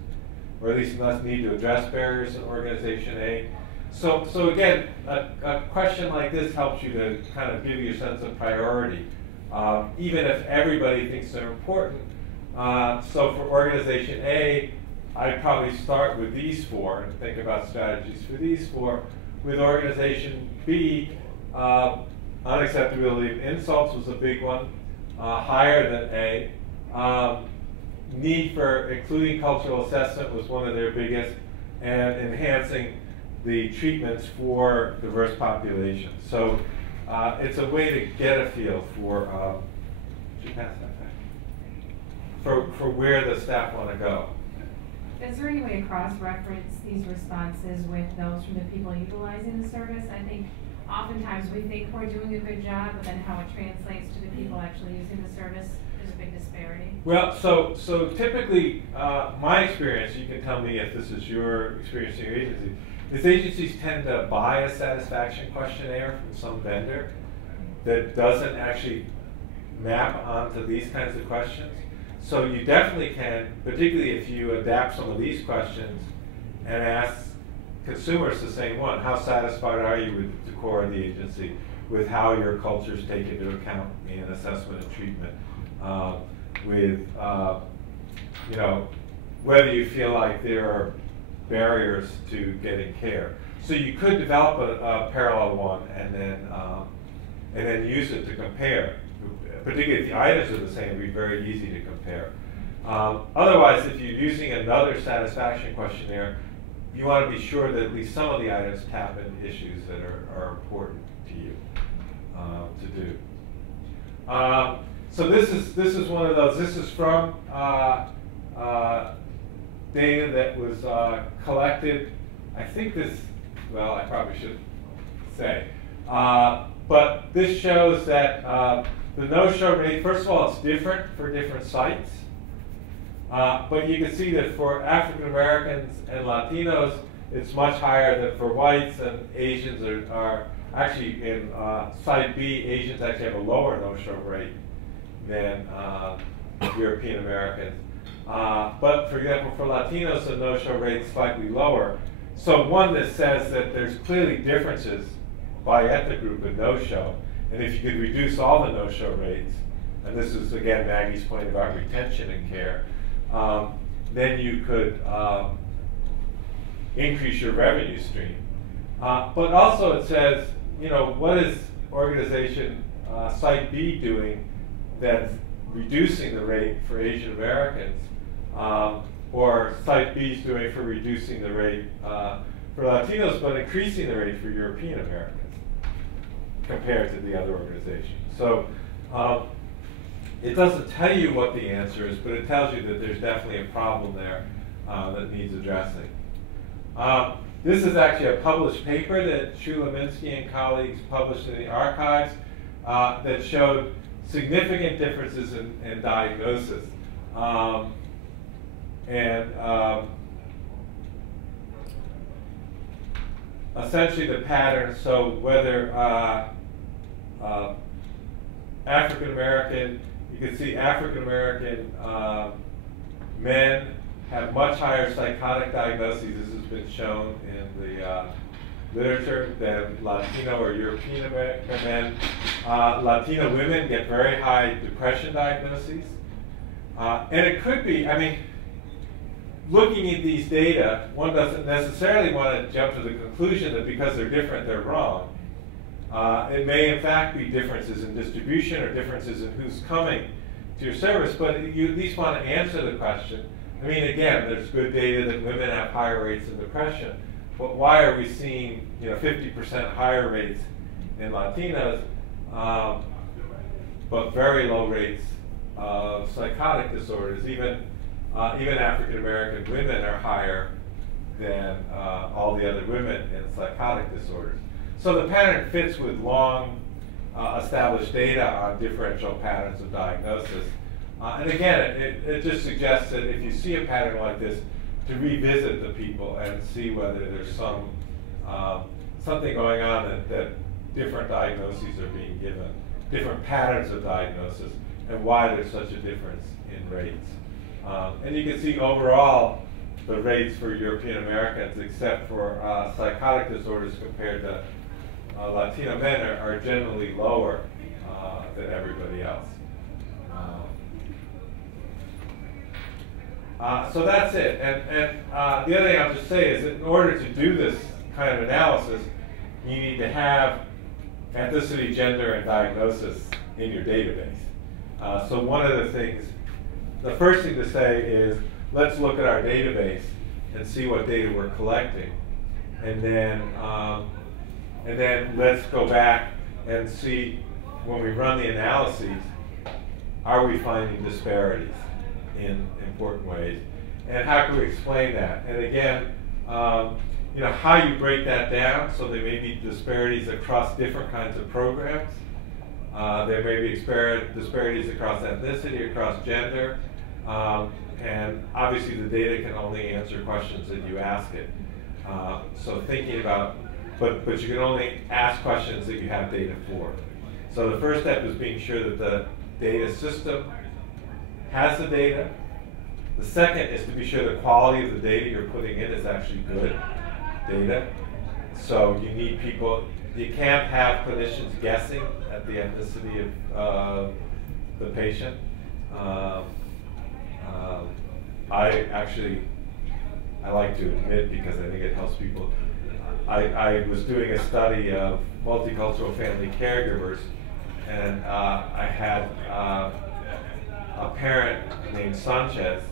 or at least less need to address barriers in organization A. So again, a question like this helps you to kind of give you a sense of priority, even if everybody thinks they're important. So for organization A, I'd probably start with these four and think about strategies for these four. With organization B, unacceptability of insults was a big one, higher than A. Need for including cultural assessment was one of their biggest, and enhancing the treatments for diverse populations. So it's a way to get a feel for, should pass that back, for where the staff want to go. Is there any way to cross-reference these responses with those from the people utilizing the service? I think oftentimes we think we're doing a good job, but then how it translates to the people actually using the service is a big disparity. Well, so typically, my experience, you can tell me if this is your experience in your agency, is agencies tend to buy a satisfaction questionnaire from some vendor that doesn't actually map onto these kinds of questions. So you definitely can, particularly if you adapt some of these questions and ask consumers the same one. How satisfied are you with the core of the agency, with how your cultures take into account in assessment and treatment, with you know, whether you feel like there are barriers to getting care. So you could develop a parallel one and then use it to compare. Particularly if the items are the same, it would be very easy to compare. Otherwise, if you're using another satisfaction questionnaire, you want to be sure that at least some of the items tap into issues that are important to you to do. So this is one of those. This is from data that was collected. I think this, well, I probably should say, but this shows that the no-show rate, first of all, it's different for different sites. But you can see that for African Americans and Latinos, it's much higher than for whites, and Asians are actually in site B, Asians actually have a lower no-show rate than European Americans. But for example, for Latinos, the no-show rate is slightly lower. So one that says that there's clearly differences by ethnic group in no-show. And if you could reduce all the no-show rates, and this is again Maggie's point about retention in care, then you could increase your revenue stream. But also it says, you know, what is organization Site B doing that's reducing the rate for Asian Americans, or Site B is doing for reducing the rate for Latinos, but increasing the rate for European Americans compared to the other organizations. So it doesn't tell you what the answer is, but it tells you that there's definitely a problem there that needs addressing. This is actually a published paper that Shulaminsky and colleagues published in the archives that showed significant differences in diagnosis. Essentially the pattern, so whether African American, you can see African American men have much higher psychotic diagnoses. This has been shown in the literature than Latino or European American men. Latino women get very high depression diagnoses. And it could be, I mean, looking at these data, one doesn't necessarily want to jump to the conclusion that because they're different, they're wrong. It may in fact be differences in distribution or differences in who's coming to your service, but you at least want to answer the question. I mean, again, there's good data that women have higher rates of depression, but why are we seeing 50% higher rates in Latinas, but very low rates of psychotic disorders? Even African American women are higher than all the other women in psychotic disorders. So the pattern fits with long established data on differential patterns of diagnosis. And again, it just suggests that if you see a pattern like this, to revisit the people and see whether there's something going on that different diagnoses are being given, different patterns of diagnosis, and why there's such a difference in rates. And you can see overall the rates for European Americans, except for psychotic disorders compared to Latino men, are generally lower than everybody else. So that's it. And the other thing I'll just say is that in order to do this kind of analysis, you need to have ethnicity, gender, and diagnosis in your database. So one of the things, the first thing to say is, let's look at our database and see what data we're collecting. And then let's go back and see, when we run the analyses, are we finding disparities in important ways? And how can we explain that? And again, you know, how you break that down, so there may be disparities across different kinds of programs. There may be disparities across ethnicity, across gender, and obviously the data can only answer questions that you ask it. So thinking about, but you can only ask questions that you have data for. So the first step is being sure that the data system has the data. The second is to be sure the quality of the data you're putting in is actually good data. So you need people, you can't have clinicians guessing at the ethnicity of the patient. I like to admit, because I think it helps people. I was doing a study of multicultural family caregivers, and I had a parent named Sanchez,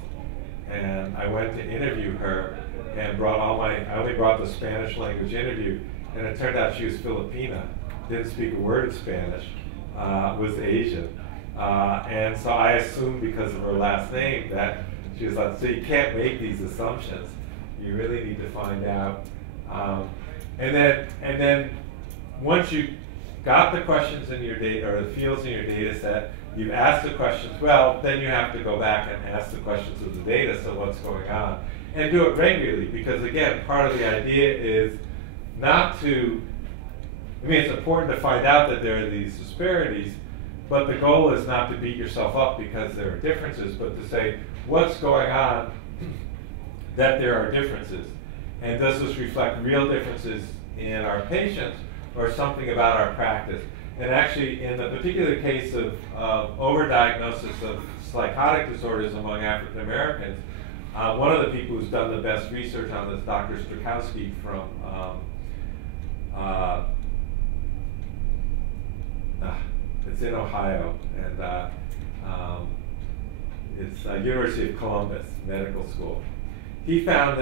and I went to interview her and I only brought the Spanish language interview, and it turned out she was Filipina, didn't speak a word of Spanish, was Asian. And so I assumed, because of her last name, that she was like, so you can't make these assumptions. You really need to find out. And then once you got the questions in your data, or the fields in your data set, you've asked the questions, well, then you have to go back and ask the questions of the data, so what's going on? And do it regularly, because again, part of the idea is not to, I mean, it's important to find out that there are these disparities, but the goal is not to beat yourself up because there are differences, but to say, what's going on that there are differences? And does this reflect real differences in our patients, or something about our practice? And actually, in the particular case of overdiagnosis of psychotic disorders among African Americans, one of the people who's done the best research on this, Dr. Strakowski from it's in Ohio, and it's University of Columbus Medical School. He found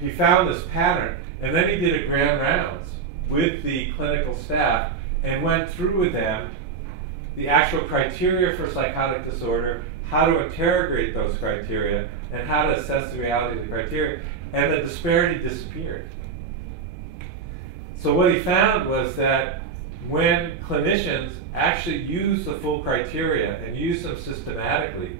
this pattern, and then he did a grand rounds with the clinical staff and went through with them the actual criteria for psychotic disorder, how to interrogate those criteria, and how to assess the reality of the criteria, and the disparity disappeared. So what he found was that when clinicians actually use the full criteria and use them systematically,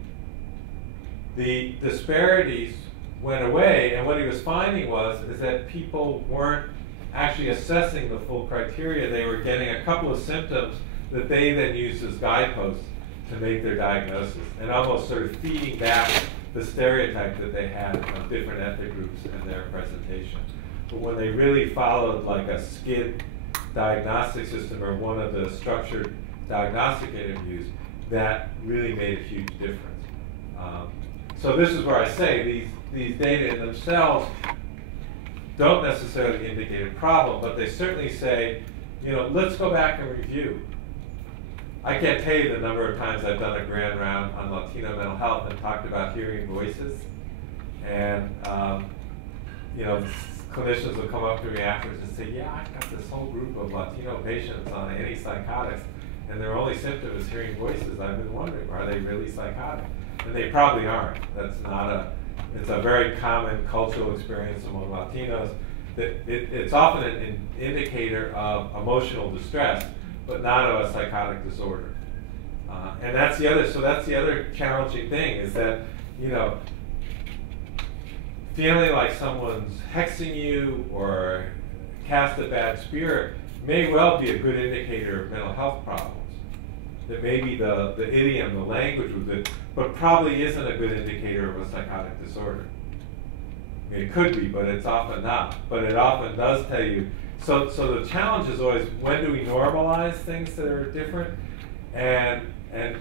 the disparities went away, and what he was finding is that people weren't actually assessing the full criteria. They were getting a couple of symptoms that they then used as guideposts to make their diagnosis, and almost sort of feeding back the stereotype that they had of different ethnic groups and their presentation. But when they really followed like a SCID diagnostic system, or one of the structured diagnostic interviews, that really made a huge difference. So this is where I say these data in themselves don't necessarily indicate a problem, but they certainly say, you know, let's go back and review. I can't tell you the number of times I've done a grand round on Latino mental health and talked about hearing voices, and you know, clinicians will come up to me afterwards and say, yeah, I've got this whole group of Latino patients on antipsychotics, and their only symptom is hearing voices. I've been wondering, are they really psychotic? And they probably aren't. That's not it's a very common cultural experience among Latinos, that it's often an indicator of emotional distress, but not of a psychotic disorder. And that's the other challenging thing, is that, you know, feeling like someone's hexing you or cast a bad spirit may well be a good indicator of mental health problems. That maybe the idiom, the language was good, but probably isn't a good indicator of a psychotic disorder. I mean, it could be, but it's often not. But it often does tell you. So the challenge is always, when do we normalize things that are different, and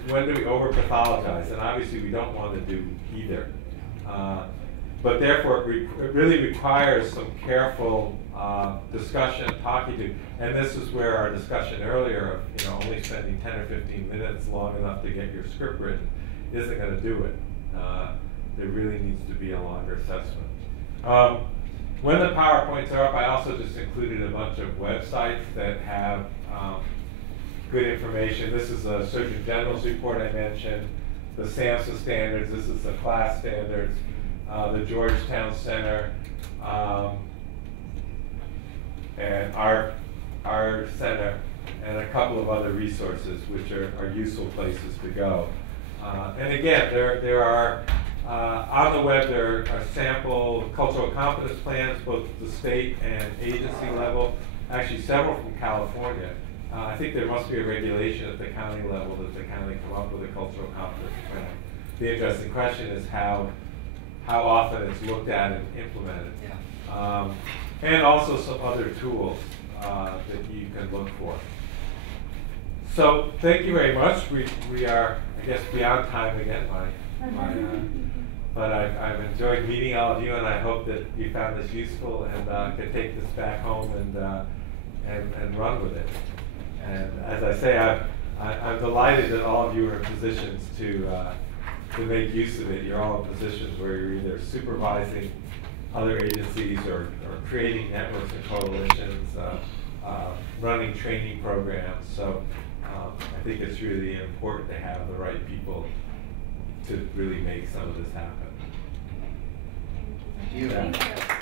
when do we over-pathologize? And obviously we don't want to do either. But therefore it really requires some careful discussion, talking to, and this is where our discussion earlier of, you know, only spending 10 or 15 minutes long enough to get your script written isn't going to do it. There really needs to be a longer assessment. When the PowerPoints are up, I also just included a bunch of websites that have good information. This is a Surgeon General's report I mentioned, the SAMHSA standards, this is the class standards, the Georgetown Center, and our center, and a couple of other resources which are useful places to go. And again, there are, on the web, there are sample cultural competence plans, both at the state and agency level, actually several from California. I think there must be a regulation at the county level that the county come up with a cultural competence plan. The interesting question is how often it's looked at and implemented. Yeah. And also some other tools that you can look for. So thank you very much. We are, I guess, beyond time again. But I've enjoyed meeting all of you, and I hope that you found this useful and can take this back home and run with it. And as I say, I'm delighted that all of you are in positions to make use of it. You're all in positions where you're either supervising other agencies or creating networks and coalitions, running training programs. So I think it's really important to have the right people to really make some of this happen. Thank you.